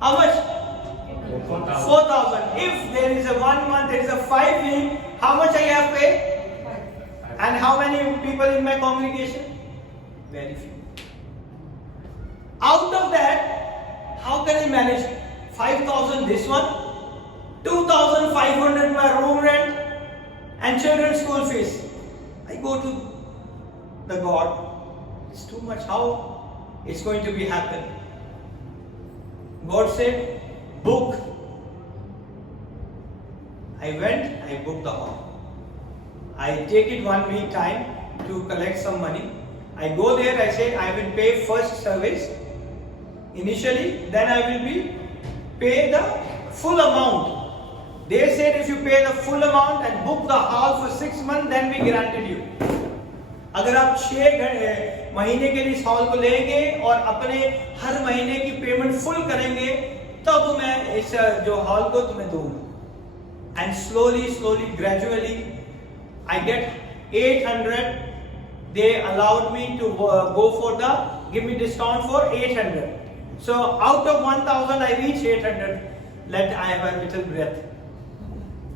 How much? 4,000. If there is a 1 month, there is a 5 week, how much I have to pay? And how many people in my congregation? Very few. Out of that, how can I manage? 5,000 this one, 2,500 my room rent, and children's school fees. I go to the God. It's too much. How it's going to be happen? God said, book. I went, I booked the hall. I take it 1 week time to collect some money. I go there, I said I will pay first service initially, then I will pay the full amount. They said if you pay the full amount and book the hall for 6 months, then we granted you. अगर आप 6 महीने के लिए इस hall को लेंगे और अपने हर महीने की पेमेंट फुल करेंगे, तब मैं इस जो हॉल को तुम्हें दूंगा. And slowly, gradually, I get 800. They allowed me to give me discount for 800. So out of 1,000, I reach 800. Let I have a little breath.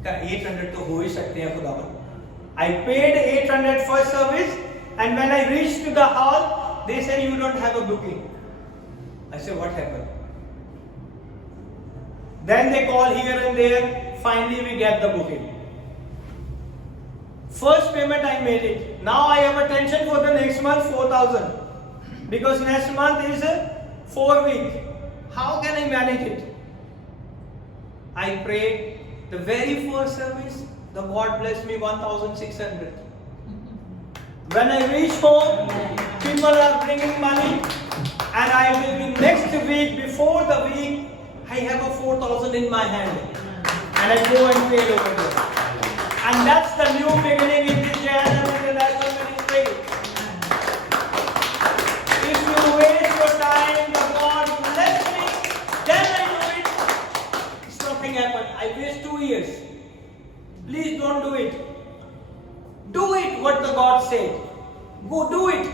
का 800 तो हो ही सकते हैं खुदावन. I paid 800 for service, and when I reached to the hall, they said you don't have a booking. I said, what happened? Then they call here and there. Finally, we get the booking. First payment I made it. Now I have a tension for the next month 4,000 because next month is a 4 week. How can I manage it? I prayed. The very first service, the God blessed me 1,600. When I reach home, people are bringing money, and I will be next week, before the week, I have a 4,000 in my hand, and I go and pay over there. And that's the new beginning in this J&M International Ministry. If you waste your time, the God bless me, then I do it. It's nothing happened. I waste 2 years. Please don't do it. Do it what the God said. Go do it.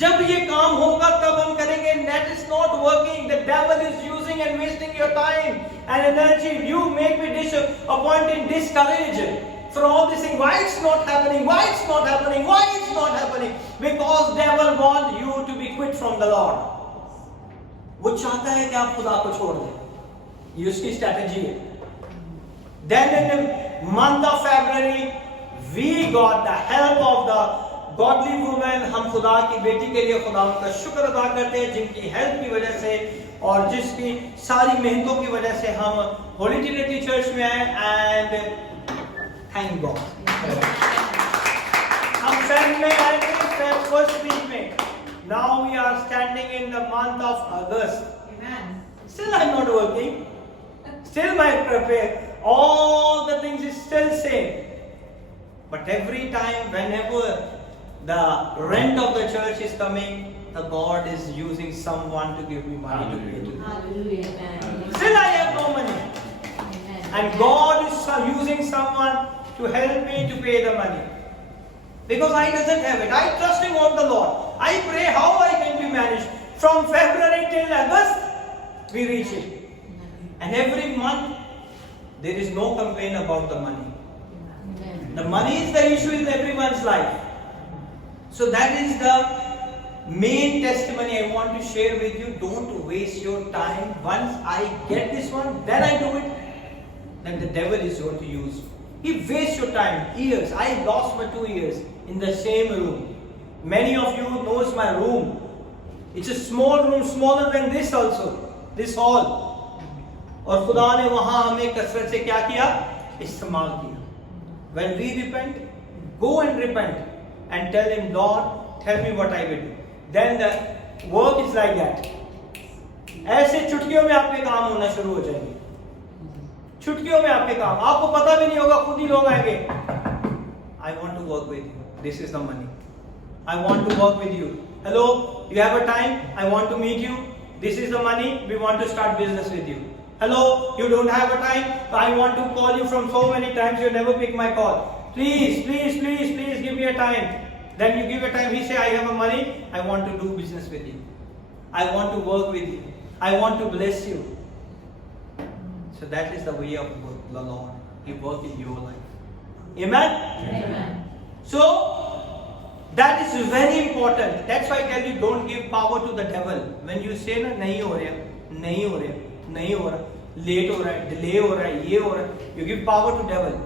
जब ये काम होगा तब हम करेंगे. That is not working. The devil is using and wasting your time and energy. You make me disappointed, discouraged for all this thing. Why it's not happening? Why it's not happening? Why it's not happening? Because devil wants you to be quit from the Lord. वो चाहता है कि आप खुदा को छोड़ दें. ये उसकी स्ट्रेटजी है. Then in the month of February, we got the help of the godly woman. हम खुदा की बेटी के लिए खुदा उनका शुक्र अदा करते हैं जिनकी हेल्प की वजह से और जिसकी सारी मेहनतों की वजह से हम होली ट्रिनिटी चर्च में आए. And thank God. हम फेब में आए थे, फेब फर्स्ट वीक में. Now we are standing in the month of August. Still I'm not working. Still my prepare. All the things is still same. But every time, whenever the rent of the church is coming, the God is using someone to give me money to pay to. Hallelujah. Still I have no money. And God is using someone to help me to pay the money. Because I doesn't have it. I trusting on the Lord. I pray how I can be managed. From February till August, we reach it. And every month, there is no complaint about the money. The money is the issue in everyone's life. So that is the main testimony I want to share with you. Don't waste your time. Once I get this one, then I do it. Then the devil is going to use. He wastes your time. Years. I lost my 2 years in the same room. Many of you knows my room. It's a small room, smaller than this also. This hall. और खुदा ने वहां हमें कसरत से क्या किया? इस्तेमाल किया. When we repent, go and repent and tell him, Lord, tell me what I will do. Then the work is like that. ऐसे चुटकियों में आपके काम होना शुरू हो जाएंगे. चुटकियों में आपके काम, आपको पता भी नहीं होगा, खुद ही लोग आएंगे. I want to work with you. This is the money. I want to work with you. Hello, you have a time? I want to meet you. This is the money. We want to start business with you. Hello, you don't have a time? I want to call you from so many times, you never pick my call. Please, please, please, please give me a time. Then you give a time, he say, I have a money, I want to do business with you. I want to work with you. I want to bless you. So that is the way of the Lord. He works in your life. Amen? Amen. So, that is very important. That's why I tell you, don't give power to the devil. When you say, na, nahi ho raha, nahi ho raha, nahi ho raha, late हो रहा है, delay हो रहा है, ये हो रहा है. You give power to devil.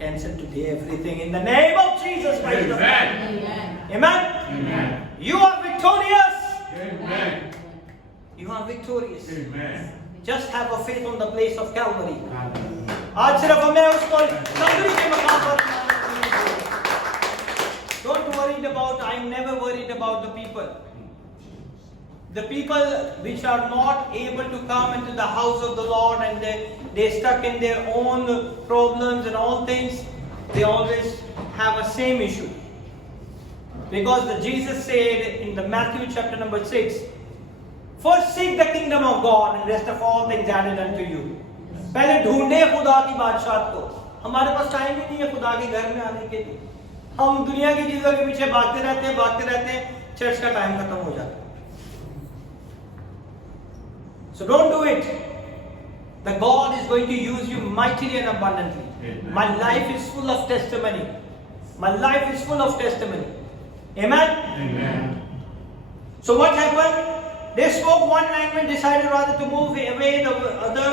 Cancel today everything in the name of Jesus Christ. Amen. Amen. Amen. You are victorious. Amen. You are victorious. Amen. Just have a faith on the place of Calvary. आज सिर्फ हमें उसको नगरी के मकाम पर. Don't worry about. I'm never worried about the people. The people which are not able to come into the house of the Lord and they stuck in their own problems and all things, they always have a same issue. Because Jesus said in the Matthew chapter number 6, first seek the kingdom of God and rest of all things added unto you. पहले ढूंढे खुदा की बादशाहत को. हमारे पास time ही नहीं है खुदा के घर में आने के लिए. हम दुनिया की चीजों के पीछे भागते रहते हैं, चर्च का टाइम खत्म हो जाता है. So don't do it. that God is going to use you mightily and abundantly. Amen. My life is full of testimony. My life is full of testimony. Amen? Amen. So what happened? They spoke one language, decided rather to move away the other.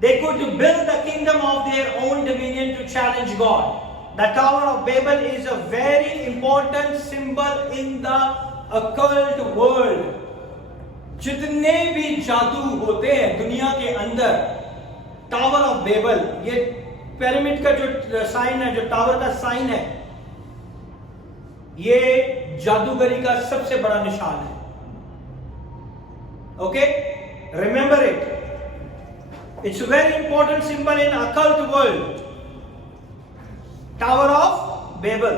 They could build the kingdom of their own dominion to challenge God. The Tower of Babel is a very important symbol in the occult world. जितने भी जादू होते हैं दुनिया के अंदर, tower of label, ये pyramid का जो साइन है, जो टावर का साइन है, ये जादूगरी का सबसे बड़ा निशान है. Okay, remember it. It's a very important symbol in occult world. Tower of Babel.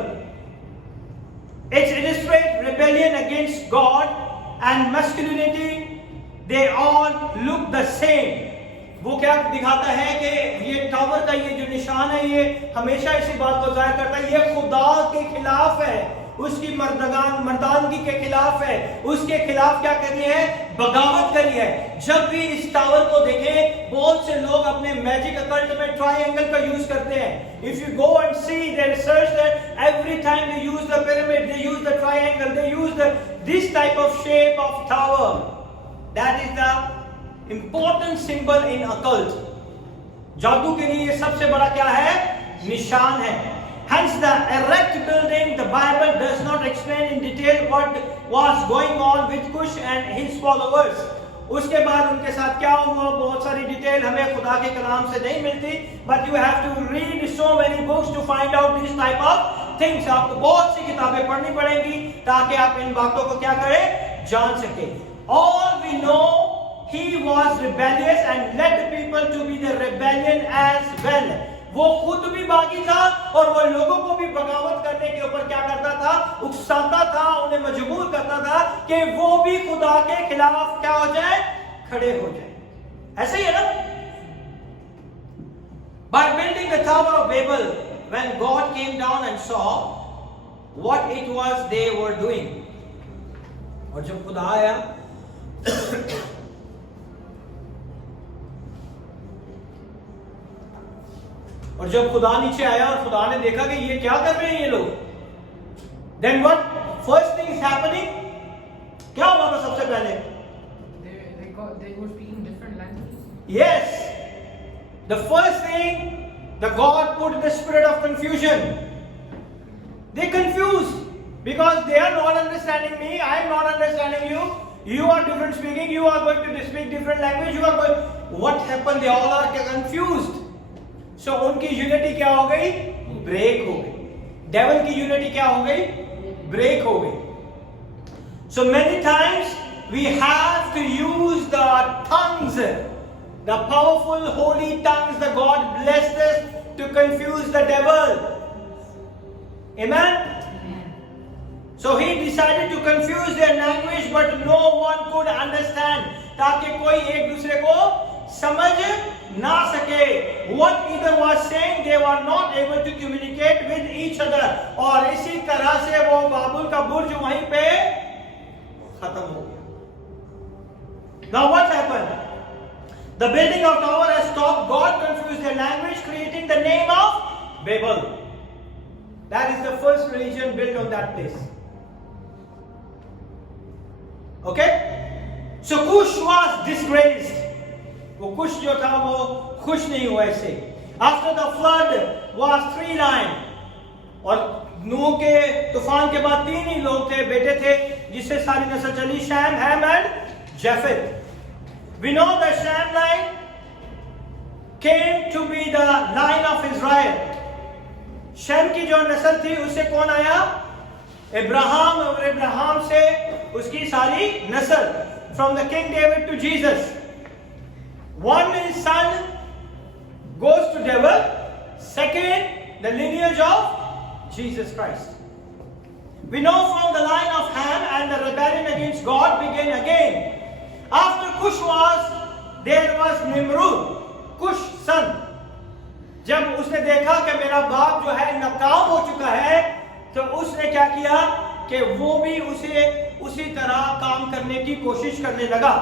It illustrates rebellion against God and masculinity. They all look the same. वो क्या दिखाता है कि ये टावर का ये जो निशान है, ये हमेशा इसी बात को जाहिर करता है, ये खुदा के खिलाफ है, उसकी मर्दानगी के खिलाफ है, उसके खिलाफ क्या करी है, बगावत करी है. जब भी इस टावर को देखें, बहुत से लोग अपने मैजिक अकल्ट में ट्रायंगल का यूज करते हैं. If you go and see, they research that every time they use the pyramid, they use the triangle, they use this type of shape of tower. That is the important symbol in occult. जादू के लिए ये सबसे बड़ा क्या है, निशान है. Hence the erect building, the Bible does not explain in detail what was going on with Cush and his followers. उसके बाद उनके साथ क्या हुआ, बहुत सारी डिटेल हमें खुदा के कलाम से नहीं मिलती. But you have to read so many books to find out this type of things. आपको बहुत सी किताबें पढ़नी पड़ेंगी ताकि आप इन बातों को क्या करें, जान सके. All we know, he was rebellious and led the people to be the rebellion as well. वो खुद भी बागी था और वो लोगों को भी बगावत करने के ऊपर क्या करता था, उकसाता था, उन्हें मजबूर करता था कि वो भी खुदा के खिलाफ क्या हो जाए, खड़े हो जाए. ऐसे ही है ना. By building the Tower of Babel, when God came down and saw what it was they were doing, और जब खुदा आया और जब खुदा नीचे आया और खुदा ने देखा कि ये क्या कर रहे हैं ये लोग, then what first thing is happening, क्या हुआ था सबसे पहले? They were speaking different languages. Yes, the first thing, the God put the spirit of confusion. They confused because they are not understanding me, I am not understanding you. You are different speaking, you are going to speak different language, you are going. What happened? They all are confused. So उनकी unity क्या हो गई, break हो गई. Devil की unity क्या हो गई, ब्रेक हो गई. So many times we have to use the tongues, the powerful holy tongues that God blessed us to confuse the devil. Amen. So he decided to confuse their language, but no one could understand, ताकि कोई एक दूसरे को समझ ना सके. What either was saying, they were not able to communicate with each other. और इसी तरह से वो बाबुल का बुर्ज वहीं पे खत्म हो गया. Now what happened? The building of tower has stopped. God confused their language, creating the name of Babel. That is the first religion built on that place. Okay? So Cush was disgraced. वो कुश जो था वो खुश नहीं हुआ इससे. After the flood was 3 lions. और नूह के तूफान के बाद 3 ही लोग थे, बेटे थे, जिससे सारी नस्ल चली, Shem, Ham and Japheth. We know the Shem line came to be the line of Israel. Sham की जो नस्ल थी उससे कौन आया, इब्राहिम, और इब्राहिम से उसकी सारी नस्ल, from the King David to Jesus. One is son goes to devil, second the lineage of Jesus Christ. We know from the line of Ham and the rebellion against God began again. After Cush there was Nimrod, Cush son. जब उसने देखा कि मेरा बाप जो है नाकाम हो चुका है, तो उसने क्या किया कि वो भी उसे उसी तरह काम करने की कोशिश करने लगा.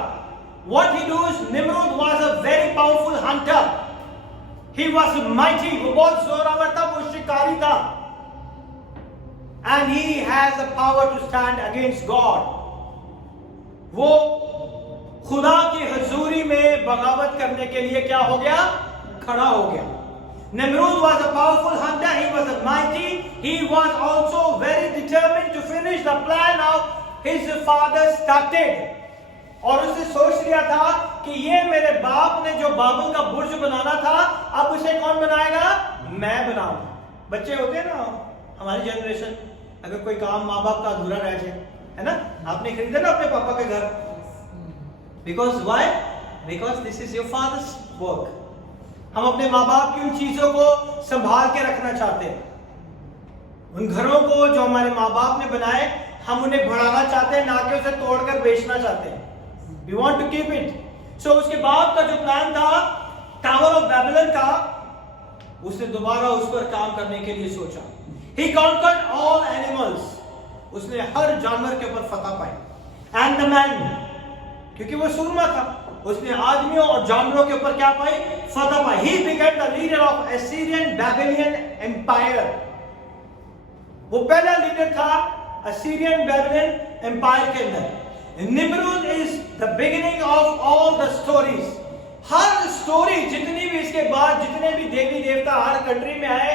what he does, Nimrod was a very powerful hunter. He was mighty. वो बहुत जोरावर था, वो शिकारी था. And he has the power to stand against God. वो खुदा की हजूरी में बगावत करने के लिए क्या हो गया? खड़ा हो गया. Nimrod was a powerful hunter. He was a mighty. He was also very determined to finish the plan of his father started. और उसने सोच लिया था कि ये मेरे बाप ने जो बाबुल का बुर्ज बनाना था, अब उसे कौन बनाएगा? मैं बनाऊंगा. बच्चे होते हैं ना, हमारी जनरेशन, अगर कोई काम माँ बाप का अधूरा रह जाए, है ना, आपने खरीदा ना अपने पापा के घर, because why? Because this is your father's work. हम अपने माँ बाप की उन चीजों को संभाल के रखना चाहते हैं. उन घरों को जो हमारे माँ बाप ने बनाए, हम उन्हें बढ़ाना चाहते हैं, ना कि उसे तोड़कर बेचना चाहते हैं. We want to keep it. So उसके बाद का जो प्लान था, टावर ऑफ बेबीलोन का, उसने दोबारा उस पर काम करने के लिए सोचा. He conquered all animals. उसने हर जानवर के ऊपर फतह पाई. And the man, क्योंकि वो सूरमा था, उसने आदमियों और जानवरों के ऊपर क्या पाई? फतह पाई. He became the leader of Assyrian Babylonian Empire. वो पहला लीडर था Assyrian Babylonian Empire के अंदर. Nimrod is the beginning of all the stories. Her story जितनी भी इसके बाद जितने भी देवी देवता हर कंट्री में आए,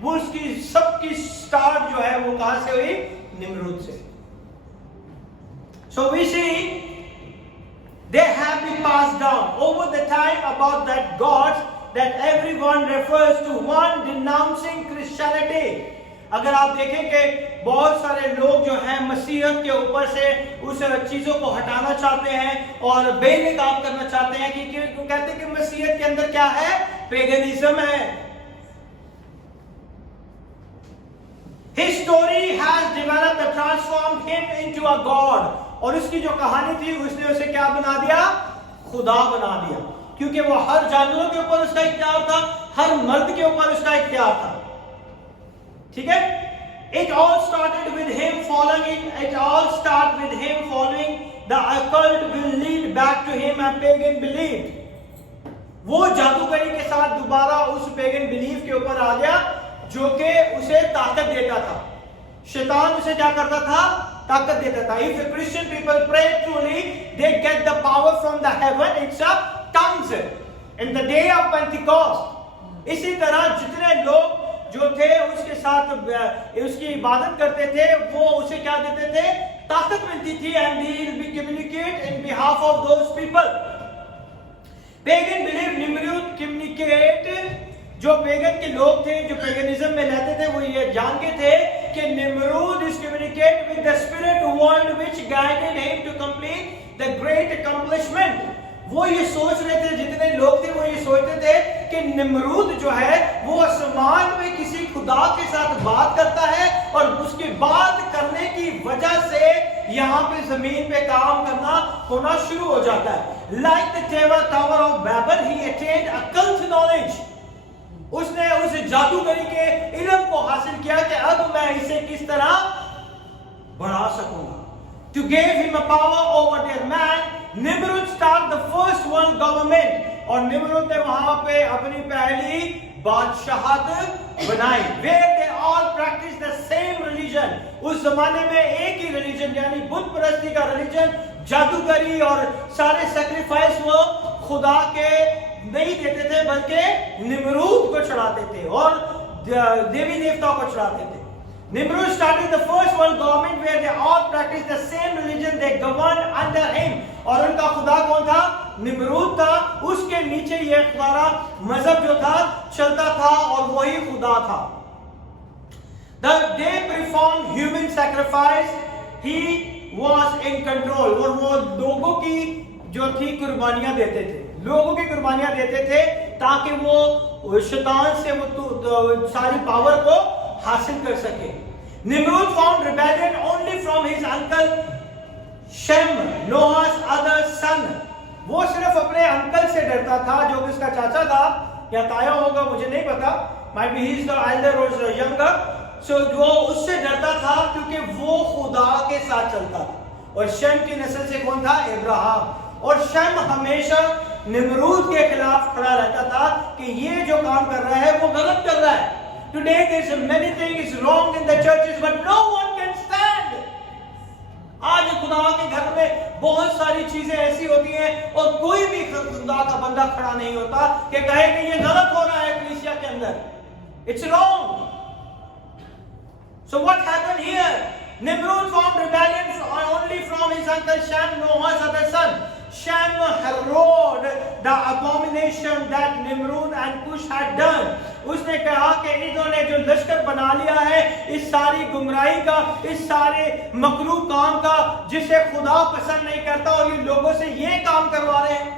वो उसकी सबकी स्टार्ट जो है वो कहां से हुई? निम्रुद से. So we see they have been passed down over the time about that gods that everyone refers to, one denouncing Christianity. अगर आप देखें कि बहुत सारे लोग जो हैं मसीहत के ऊपर से उस चीजों को हटाना चाहते हैं और बेनकाब करना चाहते हैं, कि कहते हैं कि मसीहत के अंदर क्या है? पेगनिज्म है. His story has developed and transformed him into a god. और उसकी जो कहानी थी, उसने उसे क्या बना दिया? खुदा बना दिया. क्योंकि वो हर जानवरों के ऊपर उसका इख्तियार था, हर मर्द के ऊपर उसका इख्तियार था. ठीक है? It all started with him following. It all start with him following the occult will lead back to him and pagan belief. वो जादूगरी के साथ दोबारा उस पेगन बिलीफ के ऊपर आ गया, जो कि उसे ताकत देता था. शैतान उसे क्या करता था? ताकत देता था. If the Christian people pray truly, they get the power from the heaven. It's a tongues in the day of Pentecost. इसी तरह जितने लोग जो थे उसके साथ उसकी इबादत करते थे, वो उसे क्या देते थे? ताकत मिलती थी. and he will be communicate in behalf of those people. Pagan belief, Nimrod communicate, जो पेगन के लोग थे, जो पेगनिज्म में रहते थे, वो ये जानते थे कि निम्रुद is communicate with the spirit world which guided him to complete the great accomplishment. वो ये सोच रहे थे, जितने लोग थे वो ये सोचते थे कि निम्रुद जो है वो आसमान में किसी खुदा के साथ बात करता है और उसकी बात करने की वजह से यहाँ पे जमीन पे काम करना होना शुरू हो जाता है. Like the Tower of Babel, he attained occult knowledge. उसने उस जादूगरी के इल्म को हासिल किया कि अब मैं इसे किस तरह बढ़ा सकूंगा. To give him a power over their man, Nimrod started the first world government. और निम्रुद ने वहां पे अपनी पहली बादशाहत बनाई. Where they all practice the same religion. उस जमाने में एक ही रिलीजन, यानी बुत परस्ती का रिलीजन, जादूगरी और सारे सैक्रिफाइस वो खुदा के नहीं देते थे, बल्कि निम्रुद को चढ़ाते थे और देवी देवताओं को चढ़ाते थे. Nimrod started the first world government where they all practiced the same religion. They governed under him. और उनका खुदा कौन था? निम्रुद था. उसके नीचे ये सारा मजहब जो था चलता था और वही खुदा था. They performed human sacrifice. He was in control. और वो लोगों की जो थी कुर्बानियां देते थे, लोगों की कुर्बानियां देते थे ताकि वो शैतान से वो सारी पावर को हासिल कर सके. Nimrod found rebellion only from his uncle Shem, Noah's other son. वो सिर्फ अपने अंकल से डरता था, जो कि उसका चाचा था या ताया होगा, मुझे नहीं पता. Might be he is the elder or younger. So वो उससे डरता था क्योंकि वो खुदा के साथ चलता था. और शेम की नस्ल से कौन था? इब्राहिम. और शम हमेशा निम्रूद के खिलाफ खड़ा रहता था कि ये जो काम कर रहा है वो गलत कर रहा है. Today there's many things wrong in the churches but no one can stand. आज खुदा के घर में बहुत सारी चीजें ऐसी होती हैं और कोई भी खुदा का बंदा खड़ा नहीं होता कि कहे कि ये गलत हो रहा है कलीसिया के अंदर. It's wrong. So what happened here? Nimrod formed rebellion only from his uncle Shem, Noah's other son. Shem heralded the abomination that Nimrod and Cush had done. उसने कहा कि इन्होंने जो लश्कर बना लिया है इस सारी गुमराही का, इस सारे मकरूह काम का जिसे खुदा पसंद नहीं करता और ये लोगों से ये काम करवा रहे हैं.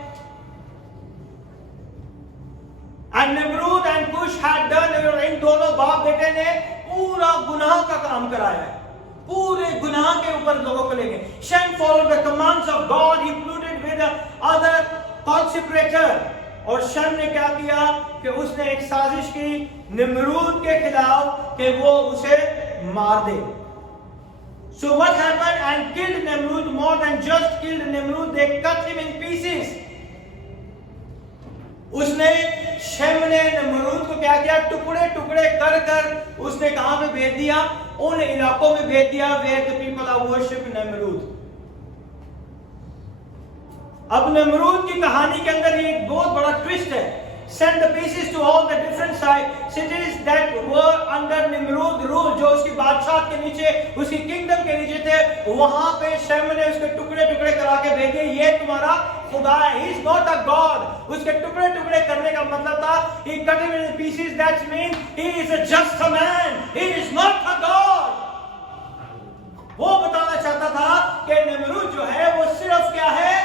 And Nimrod and Cush had done, इन दोनों बाप बेटे ने पूरा गुनाह का काम कराया है, पूरे गुनाह के ऊपर लोगों को लेंगे. Shem followed the commands of God. He polluted with the other conspirator. और शम ने क्या किया कि उसने एक साजिश की निम्रूद के खिलाफ कि वो उसे मार दे. So what happened? And killed Nimrud, more than just killed Nimrud, they cut him in pieces. उसने शम ने निम्रूद को क्या किया? टुकड़े टुकड़े कर कर उसने कहां पे भेज दिया? उन इलाकों में भेज दिया where the people are worship Nimrud. अब निम्रूद की कहानी के अंदर ये एक बहुत बड़ा ट्विस्ट है. Send the pieces to all the different cities that were under Nimrud rule, जो उसकी बादशाह के नीचे, उसकी किंगडम के नीचे थे. वहां पे शम ने उसके टुकड़े टुकड़े करा के भेजे. ये तुम्हारा खुदा है. He is not a God. उसके टुकड़े टुकड़े करने का मतलब था he cut him in pieces. That means he is a just a man. He is not a God. वो बताना चाहता था कि निम्रूद जो है वो सिर्फ क्या है?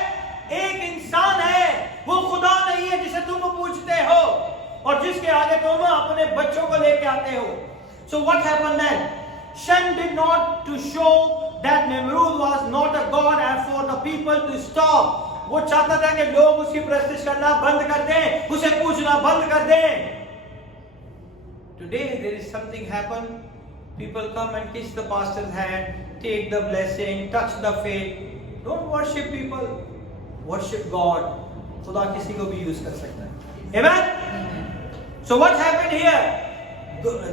एक इंसान है. वो खुदा नहीं है जिसे तुम पूछते हो और जिसके आगे तुम अपने बच्चों को लेके आते हो. So what happened then? Shem did not to show that Nimrud was not a god and for the people to stop. वो चाहता था कि लोग उसकी प्रस्तिश करना बंद कर दें, उसे पूछना बंद कर दें. Today there is something happen. People come and kiss the pastor's hand, take the blessing, touch the faith. Don't worship people. Worship God. खुदा किसी को भी यूज कर सकता है. Amen. So what happened here?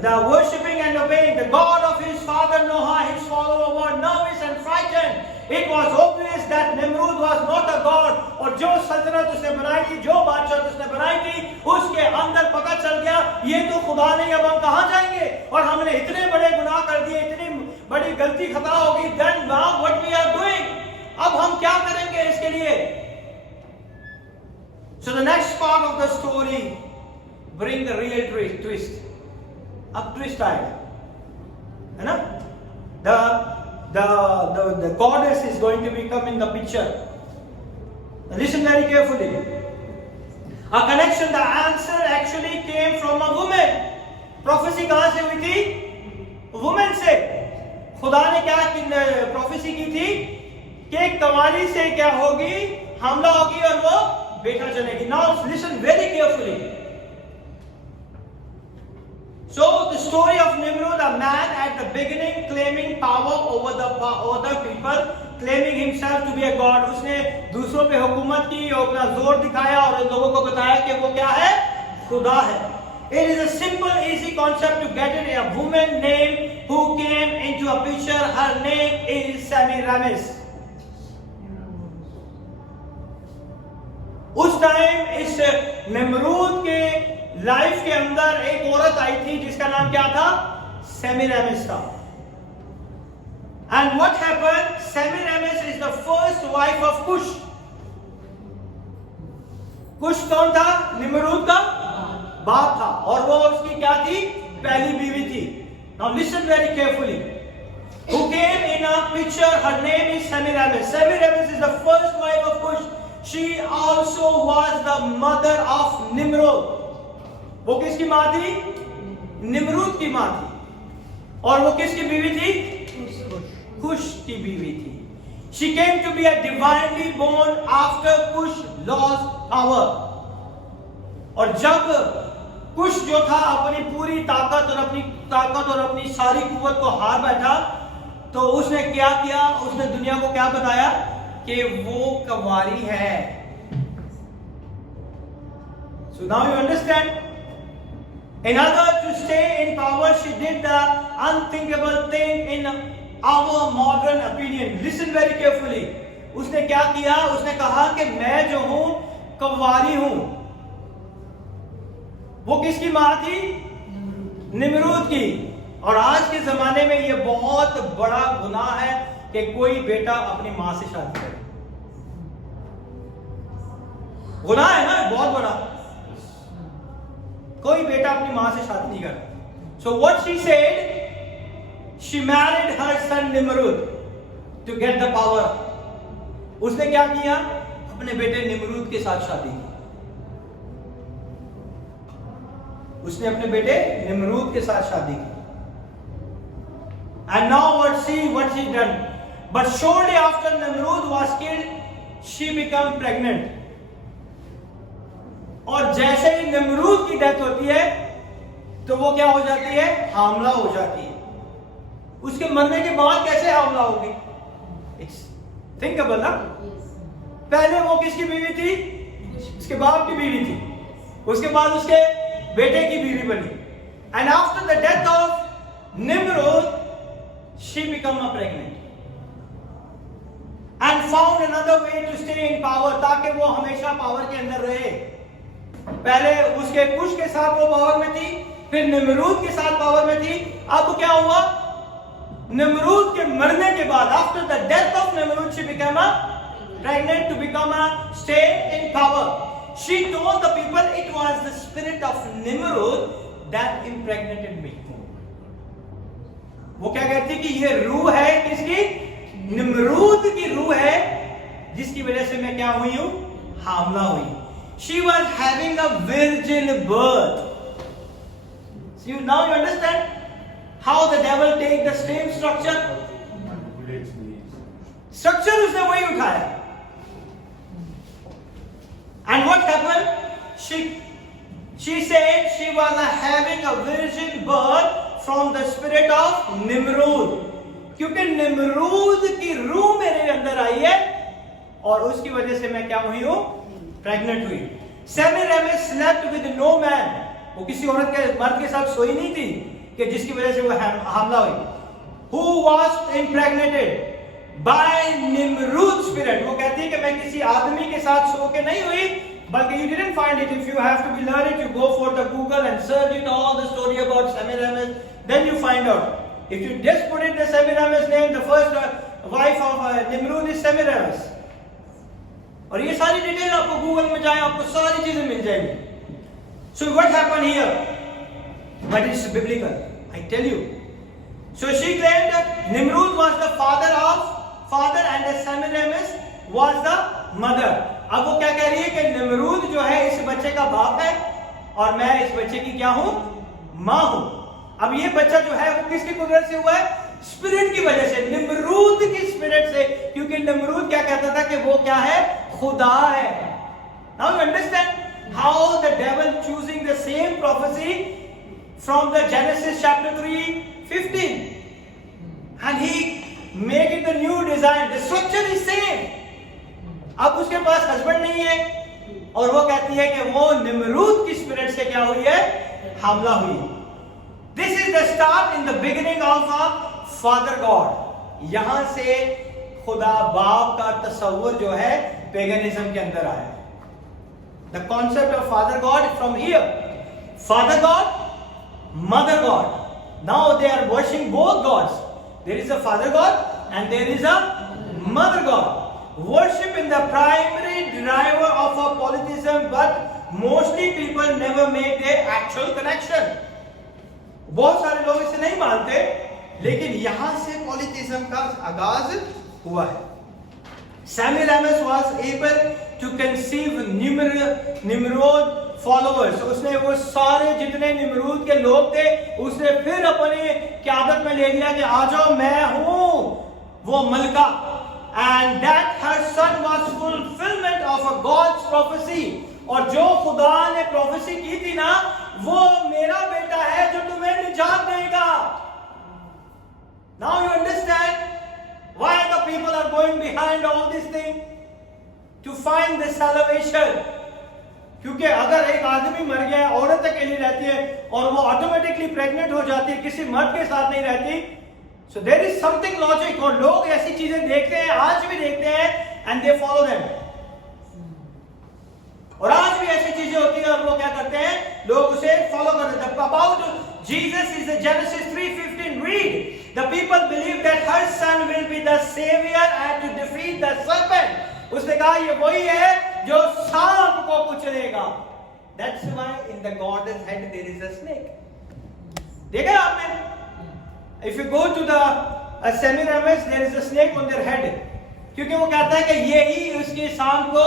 The worshipping and obeying the God of his father Noah, his follower were nervous and frightened. It was obvious that Nimrud was not a god. और जो सल्तनत उसने बनाई थी, जो बादशाह उसने बनाई थी, उसके अंदर पता चल गया ये तो खुदा नहीं. अब हम कहां जाएंगे? और हमने इतने बड़े गुनाह कर दिए, इतनी बड़ी गलती खता होगी. Then now what we are doing? अब हम क्या करेंगे इसके लिए? So the next part of the story bring the real twist. अब twist आएगा, है ना? The goddess is going to become in the picture. Listen very carefully. A connection, the answer actually came from a woman. Prophecy कहां से हुई थी? Woman से. खुदा ने क्या prophecy की थी कि कवाली से क्या होगी? हमला होगी और वो बेटा चलेगी. Now listen very carefully. So the story of Nimrod, a man at the beginning claiming power over the people, claiming himself to be a god. उसने दूसरों पे हुकूमत की और अपना जोर दिखाया और लोगों को बताया कि वो क्या है? खुदा है. It is a simple, easy concept to get it. A woman named who came into a picture. Her name is Semiramis. उस टाइम इस निम्रूद के लाइफ के अंदर एक औरत आई थी जिसका नाम क्या था? सेमिरामिस था. And what happened? Semiramis is the first wife of Cush. कुश कौन था? निम्रूद का बाप था और वो उसकी क्या थी? पहली बीवी थी. Now listen very carefully. Who came in a picture? Her name is Semiramis. Semiramis is the first wife of Cush. She also was the mother of Nimrod. वो किसकी माँ थी? निम्रूद की माँ थी. और वो किसकी बीवी थी? कुश की बीवी थी. She came to be a divinely born after Cush lost power. और जब कुश जो था अपनी पूरी ताकत और अपनी सारी कुव्वत को हार बैठा तो उसने क्या किया? उसने दुनिया को क्या बताया कि वो कंवारी है। So now you understand? In order to stay in power, she did the unthinkable thing in our modern opinion. Listen very carefully. उसने क्या किया? उसने कहा कि मैं जो हूं कंवारी हूं। वो किसकी मां थी? निमरूद की। और आज के जमाने में ये बहुत बड़ा गुनाह है कि कोई बेटा अपनी मां से शादी करे। गुनाह है ना, बहुत बड़ा। कोई बेटा अपनी मां से शादी नहीं करता। So what she said, she married her son Nimrud to get the power. उसने क्या किया? अपने बेटे निमरूद के साथ शादी की। उसने अपने बेटे निमरूद के साथ शादी की। And now what she done? But shortly after Nimrud was killed, she became pregnant. और जैसे ही निमरूद की डेथ होती है तो वो क्या हो जाती है? हामला हो जाती है। उसके मरने के बाद कैसे हामला होगी? It's thinkable ना? पहले वो किसकी बीवी थी? उसके बाप की बीवी थी। उसके बाद उसके बेटे की बीवी बनी। And after the death of Nimrud, she became pregnant and found another way to stay in power, ताकि वो हमेशा पावर के अंदर रहे। पहले उसके कुश के साथ वो पावर में थी, फिर निमरूद के साथ पावर में थी। अब क्या हुआ? निमरूद के मरने के बाद, after the death of Nimrod, she became pregnant to become a stay in power. She told the people it was the spirit of Nimrud that impregnated me. वो क्या कहती कि ये रूह है किसकी? निमरूद की रूह है, जिसकी वजह से मैं क्या हुई हूं? हामला हुई। She was having a virgin birth. So now you understand how the devil take the same structure. Structure उसने वही उठाया। And what happened? She said she was having a virgin birth from the spirit of Nimrud. क्योंकि Nimrod की रूह मेरे अंदर आई है और उसकी वजह से मैं क्या हुई हूं? प्रेग्नेंट हुई। सेमीरामिस slept with no man. वो किसी औरत के मर्द के साथ सोई नहीं थी कि जिसकी वजह से वो हामला हुई। Who was impregnated by Nimrud spirit. वो कहती है कि मैं किसी आदमी के साथ सो के नहीं हुई, बल्कि you didn't find it. If you have to be learned, you go for the Google and search it all the story about Semiramis. Then you find out. If you just put in the Semiramis name, the first wife of Nimrud is Semiramis. और ये सारी detail आपको Google में जाए, आपको सारी चीजें मिल जाएंगी। So what happened here? But it's biblical. I tell you. So she claimed that Nimrud was the father and the Semiramis was the mother. अब वो क्या कह रही है कि निमरूद जो है इस बच्चे का बाप है और मैं इस बच्चे की क्या हूं? मां हूं। अब ये बच्चा जो है वो किसकी कुदरत से हुआ है? स्पिरिट की वजह से, निमरूद की स्पिरिट से। क्योंकि निमरूद क्या कहता था कि वो क्या है? खुदा है। Now you understand how the devil choosing the same prophecy from the Genesis chapter 3:15 and he make it the new design. The structure is same. अब उसके पास हस्बैंड नहीं है और वो कहती है कि वो निमरूद की स्पिरिट से क्या हुई है? हमला हुई। This is the start in the beginning of a father God. यहां से खुदा बाप का तस्वुर जो है पेगनिज्म के अंदर आया। The concept of father God from here. Father God, mother God. Now they are worshiping both gods. There is a father God and there is a mother God. Worship in the primary driver of a polytheism, but mostly people never make their actual connection. बहुत सारे लोग इसे नहीं मानते, लेकिन यहां से पॉलीथिज्म का आगाज हुआ है। Semiramis was able to conceive Nimrod followers. उसने वो सारे जितने निमरूद के लोग थे, उसने फिर अपने क़यादत में ले लिया कि आ जाओ, मैं हूं वो मलका। And that her son was fulfillment of a God's prophecy. और जो खुदा ने प्रोफेसी की थी ना, वो मेरा बेटा है जो तुम्हें निजात देगा। Now you understand Why the people are going behind all this thing? To find the salvation. क्योंकि अगर एक आदमी मर गया है, औरत अकेली रहती है और वो ऑटोमेटिकली प्रेग्नेंट हो जाती है, किसी मर्द के साथ नहीं रहती, so there is something logic. और लोग ऐसी चीजें देखते हैं, आज भी देखते हैं, and they follow them. और आज भी ऐसी चीजें होती हैं और वो क्या करते हैं, लोग उसे फॉलो करते हैं. About Jesus is the Genesis 3:15 read. The people believe that her son will be the savior and to defeat the serpent. उसने कहा ये वही है जो सांप को कुचलेगा. That's why in the God's head there is a snake. देखा आपने? If you go to the Semiramis, there is a snake on their head. क्योंकि वो कहता है कि यही उसके सांप को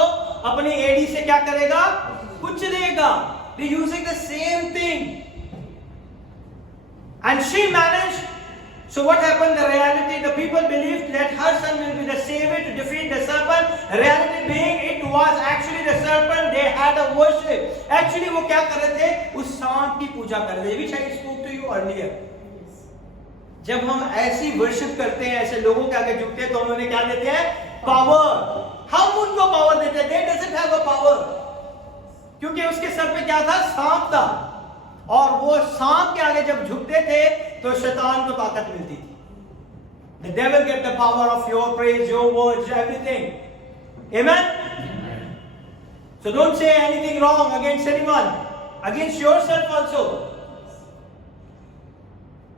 अपनी एड़ी से क्या करेगा, कुचलेगा. They using the same thing. And she managed. So what happened? The reality, the people believed that her son will be the savior to defeat the serpent. Reality being, it was actually the serpent. They had a worship. Actually, वो क्या कर रहे थे? उस सांप की पूजा कर रहे थे. Which I spoke to you earlier. जब हम ऐसी वर्शिप करते हैं, ऐसे लोगों के आगे झुकते हैं, तो हम उन्हें क्या देते हैं? पावर. हम उनको पावर देते हैं. They doesn't have a power. क्योंकि उसके सर पे क्या था? सांप था. और वो सांप के आगे जब झुकते थे तो शैतान को ताकत मिलती थी. The devil get the power of your praise, your words, everything. Amen? So don't say anything wrong against anyone, against yourself also.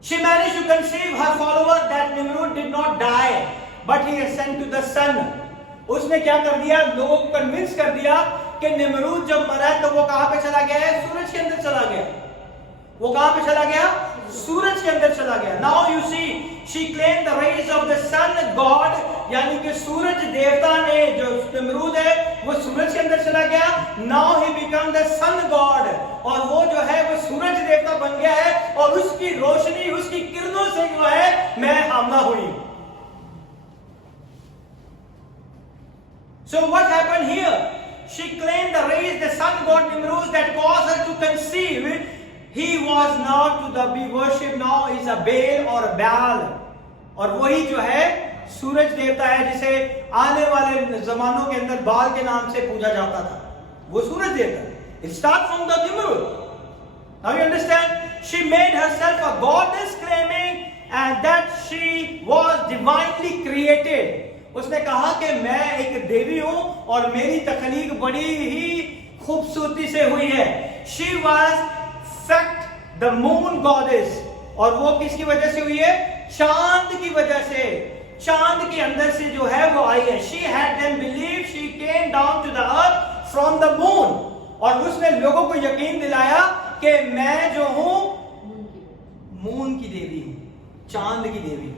She managed to conceive her follower that Nimrod did not die, but he ascended to the sun. उसने क्या कर दिया? लोगों को convince कर दिया कि Nimrod जब मरा तो वो कहां पे चला गया है? सूरज के अंदर चला गया. वो कहां पे चला गया? सूरज के अंदर चला गया. Now you see, she claimed the rays of the sun god, यानी कि सूरज देवता ने, जो निमरूद है वो सूरज के अंदर चला गया. Now he become the sun god, और वो जो है वो सूरज देवता बन गया है और उसकी रोशनी, उसकी किरणों से जो है मैं हमला हुई. So what happened here? She claimed the rays, the sun god Nimrud that caused her to conceive. He was not to be worshipped, now is a Baal or a Baal. और वही जो है सूरज देवता है जिसे आने वाले जमानों के अंदर बाल के नाम से पूजा जाता था. वो सूरज देवता. It starts from the Nimrud. Now you understand? She made herself a goddess, claiming and that she was divinely created. उसने कहा कि मैं एक देवी हूं और मेरी तख्लीक बड़ी ही खूबसूरती से हुई है. She was fact the moon goddess. और वो किसकी वजह से हुई है? चांद की वजह से. चांद के अंदर से जो है वो आई है. She had them believe she came down to the earth from the moon. और उसने लोगों को यकीन दिलाया कि मैं जो हूं मून की देवी हूं, चांद की देवी.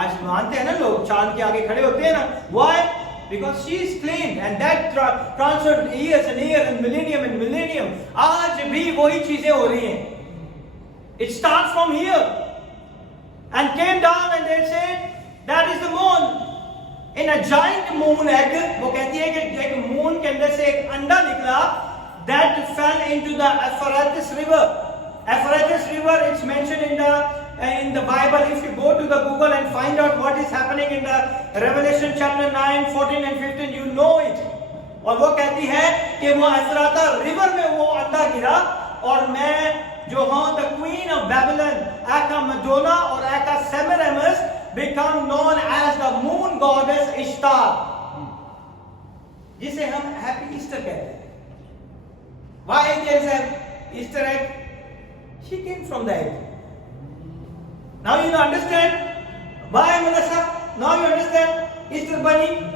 आज मानते हैं ना लोग, चांद के आगे खड़े होते हैं ना. Why? Because she is claimed and that transferred years and years and millennium. आज भी वही चीजें हो रही हैं. It starts from here and came down and they said that is the moon. In a giant moon egg, वो कहती है कि एक मून के अंदर से एक अंडा निकला that fell into the Euphrates river. Euphrates river, it's mentioned in the Bible. If you go to the Google and find out what is happening in the Revelation chapter 9, 14 and 15, you know it. और वो कहती है कि वो एफ्राता river में वो अंडा गिरा और मैं जो हूं the queen of Babylon, Aka Madonna और Aka Semiramis become known as the moon goddess Ishtar, जिसे हम हैप्पी ईस्टर कहते हैं. Why there is an Easter egg? She came from the egg. Now you understand why, Melissa? Now you understand Easter bunny?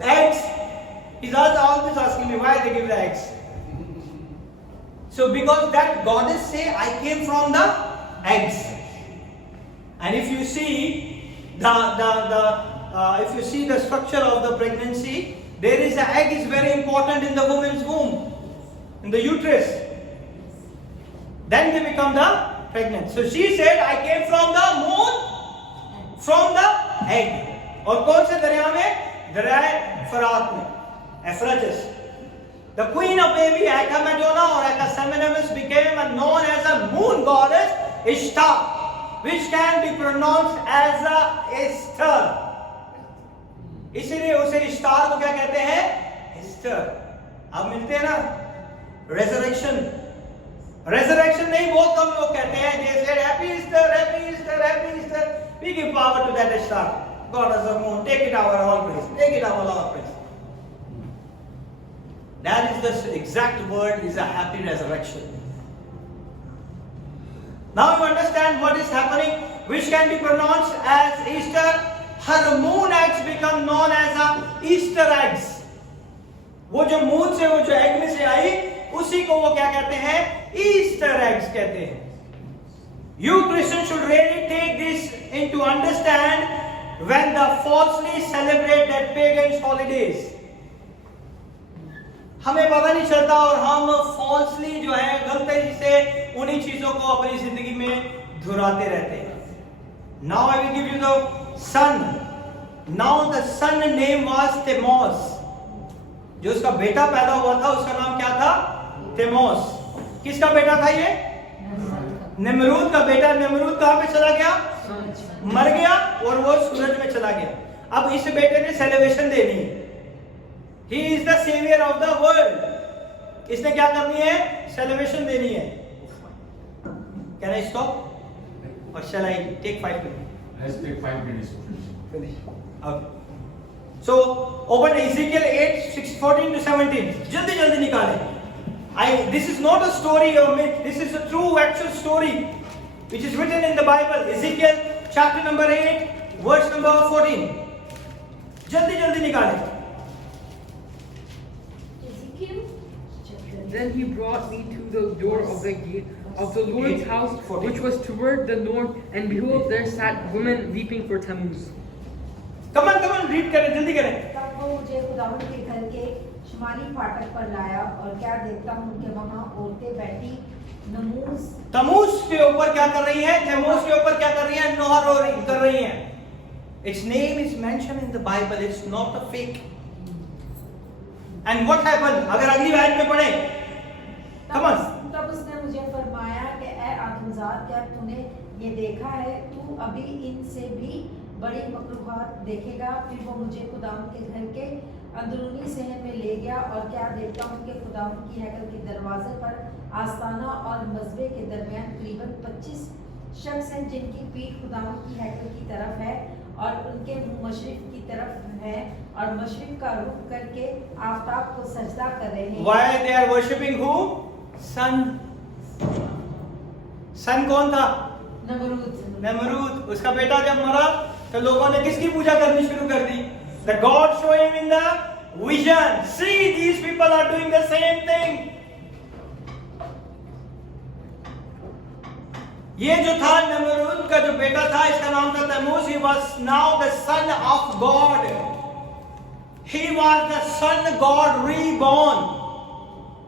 Eggs. He's always asking me why they give the eggs. So because that goddess say I came from the eggs. And if you see if you see the structure of the pregnancy, there is an egg is very important in the woman's womb, in the uterus. Then they become the pregnant. So she said, I came from the moon, from the egg. और कौन से दरिया में? दरिया फरात में, Euphrates. The queen of baby Aka Madonna or Aka Semiramis became known as a moon goddess Ishtar. which can be pronounced as a Esther. इसीलिए उसे इश्तार को क्या कहते हैं? Esther. अब मिलते हैं ना रेजरेक्शन। रेजरेक्शन नहीं, बहुत कम लोग कहते हैं। They said happy Easter, happy Easter, happy Easter. We give power to that star. God as a moon, take it our all praise, take it our all praise. That is the exact word, is a happy resurrection. Now you understand what is happening, which can be pronounced as Easter. Her moon eggs become known as a Easter eggs. वो जो moon से, वो जो egg में से आई, उसी को वो क्या कहते हैं? ईस्टर एग्स कहते हैं. You Christians should really take this into understand when the falsely celebrate that pagan holidays. हमें पता नहीं चलता और हम falsely जो है गलती से उन्हीं चीजों को अपनी जिंदगी में धुराते रहते हैं. Now I will give you the son. Now the son name was Themos. जो उसका बेटा पैदा हुआ था उसका नाम क्या था? थेमोस. किसका बेटा था ये? नमरूद का बेटा. नमरूद कहां पे चला गया? मर गया और वो सूरज में चला गया. अब इस बेटे ने सेलिब्रेशन देनी है. He is the savior of the world. इसने क्या करनी है? सेलिब्रेशन देनी है. Can I stop? Or shall I take 5 minutes? Let's take 5 minutes. Finish. Okay. So open Ezekiel 8:14 to 17. जल्दी जल्दी निकालें. This is not a story or myth. This is a true actual story which is written in the Bible. Ezekiel chapter number 8 verse number 14. जल्दी जल्दी निकालें. Then he brought me to the door of the gate of the Lord's house, which was toward the north, and behold, there sat women weeping for Tammuz. Come on, read करें, जल्दी करें. तब वो मुझे खुदावंद के घर के शुमाली फाटक पर लाया और क्या देखता हूँ उनके वहाँ औरतें बैठी तमूज के ऊपर क्या कर रही हैं? तमूज के ऊपर क्या कर रही हैं? नोहर कर रही हैं. Its name is mentioned in the Bible. It's not a fake. And what happened? अगर अगली आयत में पढ़े, come on. तब उसने मुझे फरमाया कि ए आदमजात, क्या तूने ये देखा है? तू अभी इनसे भी बड़ी मखलूकात देखेगा. फिर वो मुझे खुदावंद के घर के अंदरूनी सहन में ले गया और क्या देखता हूँ कि खुदावंद की हैकल के दरवाजे पर आस्ताना और मज़बे के दरमियान करीबन 25 शख्स हैं जिनकी पीठ खुदावंद की हैकल की तरफ है और उनके मुंह मशरिक की तरफ है और मशरिक का रुख करके आफताब को सजदा कर रहे हैं. Why they are worshipping who? Sun. सन कौन था? नमरूद. उसका बेटा जब मरा तो लोगों ने किसकी पूजा करनी शुरू कर दी? The God show him in the vision. See, these people are doing the same thing. ये जो था नमरूद का जो बेटा था, इसका नाम था तमूज. He was now the son of God. He was the son God reborn.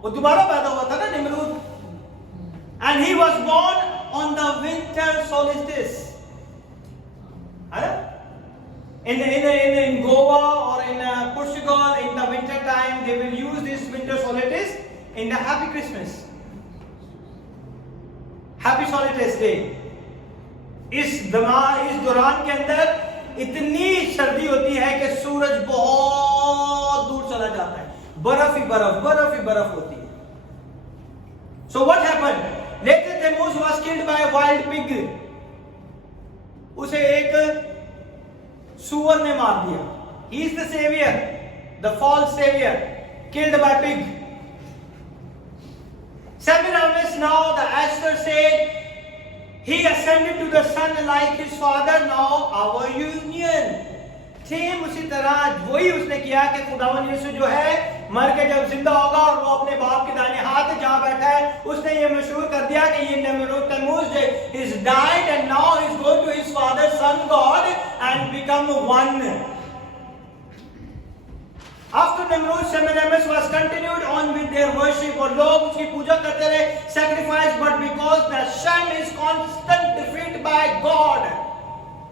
वो दोबारा पैदा हुआ था ना Namrud. And he was born on the winter solstice. In Goa or in Portugal, in the winter time, they will use this winter solstice in the Happy Christmas, Happy Solstice Day. इस दौरान के अंदर इतनी सर्दी होती है कि सूरज बहुत दूर चला जाता है. बर्फ ही बर्फ होती है. So what happened? Later Tammuz was killed by a wild pig. उसे एक सुअर ने मार दिया. He is the savior, the false savior, killed by pig. Semiramis now the Esther said, he ascended to the sun like his father. Now our union. Same उसी तरह वही उसने किया कि खुदावंद यीशु जो है मर के जब जिंदा होगा और वो अपने बाप के दाहिने हाथ जहां बैठा है, उसने ये मशहूर कर दिया कि ये तमूज is died and now he is going to his father son God and become one. After Nimrod, Semiramis was continued on with their worship और लोग उसकी पूजा करते रहे, sacrifice, but because the Shem is constant defeat by God.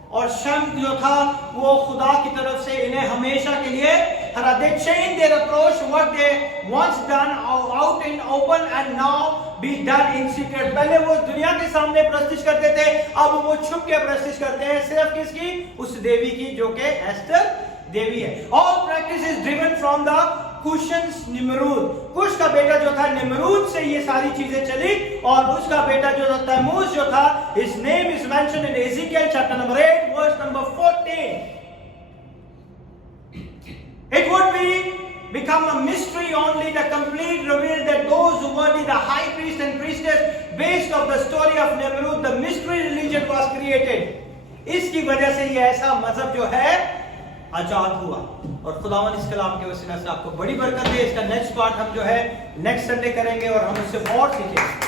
और शम जो था वो खुदा की तरफ से इन्हें हमेशा के लिए हरा. They changed their approach, what they once done out in open, and now be done in secret. पहले वो दुनिया के सामने प्रस्तिश करते थे, अब वो छुप के प्रस्तिश करते हैं। सिर्फ किसकी? उस देवी की जो कि एस्टर देवी है। All practice is driven from the Cushans Nimrod. Cush का बेटा जो था निमरूद से ये सारी चीजें चली, और उसका बेटा जो था तैमूज जो था, his name is mentioned in Ezekiel chapter number 8 verse number 14. It would become a mystery only the complete reveal that those who were the high priest and priestess based of the story of Nimrud, the mystery religion was created. इसकी वजह से ये ऐसा मजहब जो है आजाद हुआ, और खुदावन इस कलाम के वसीला से आपको बड़ी बरकत दे। इसका नेक्स्ट पार्ट हम जो है नेक्स्ट संडे करेंगे और हम उससे और सीखेंगे।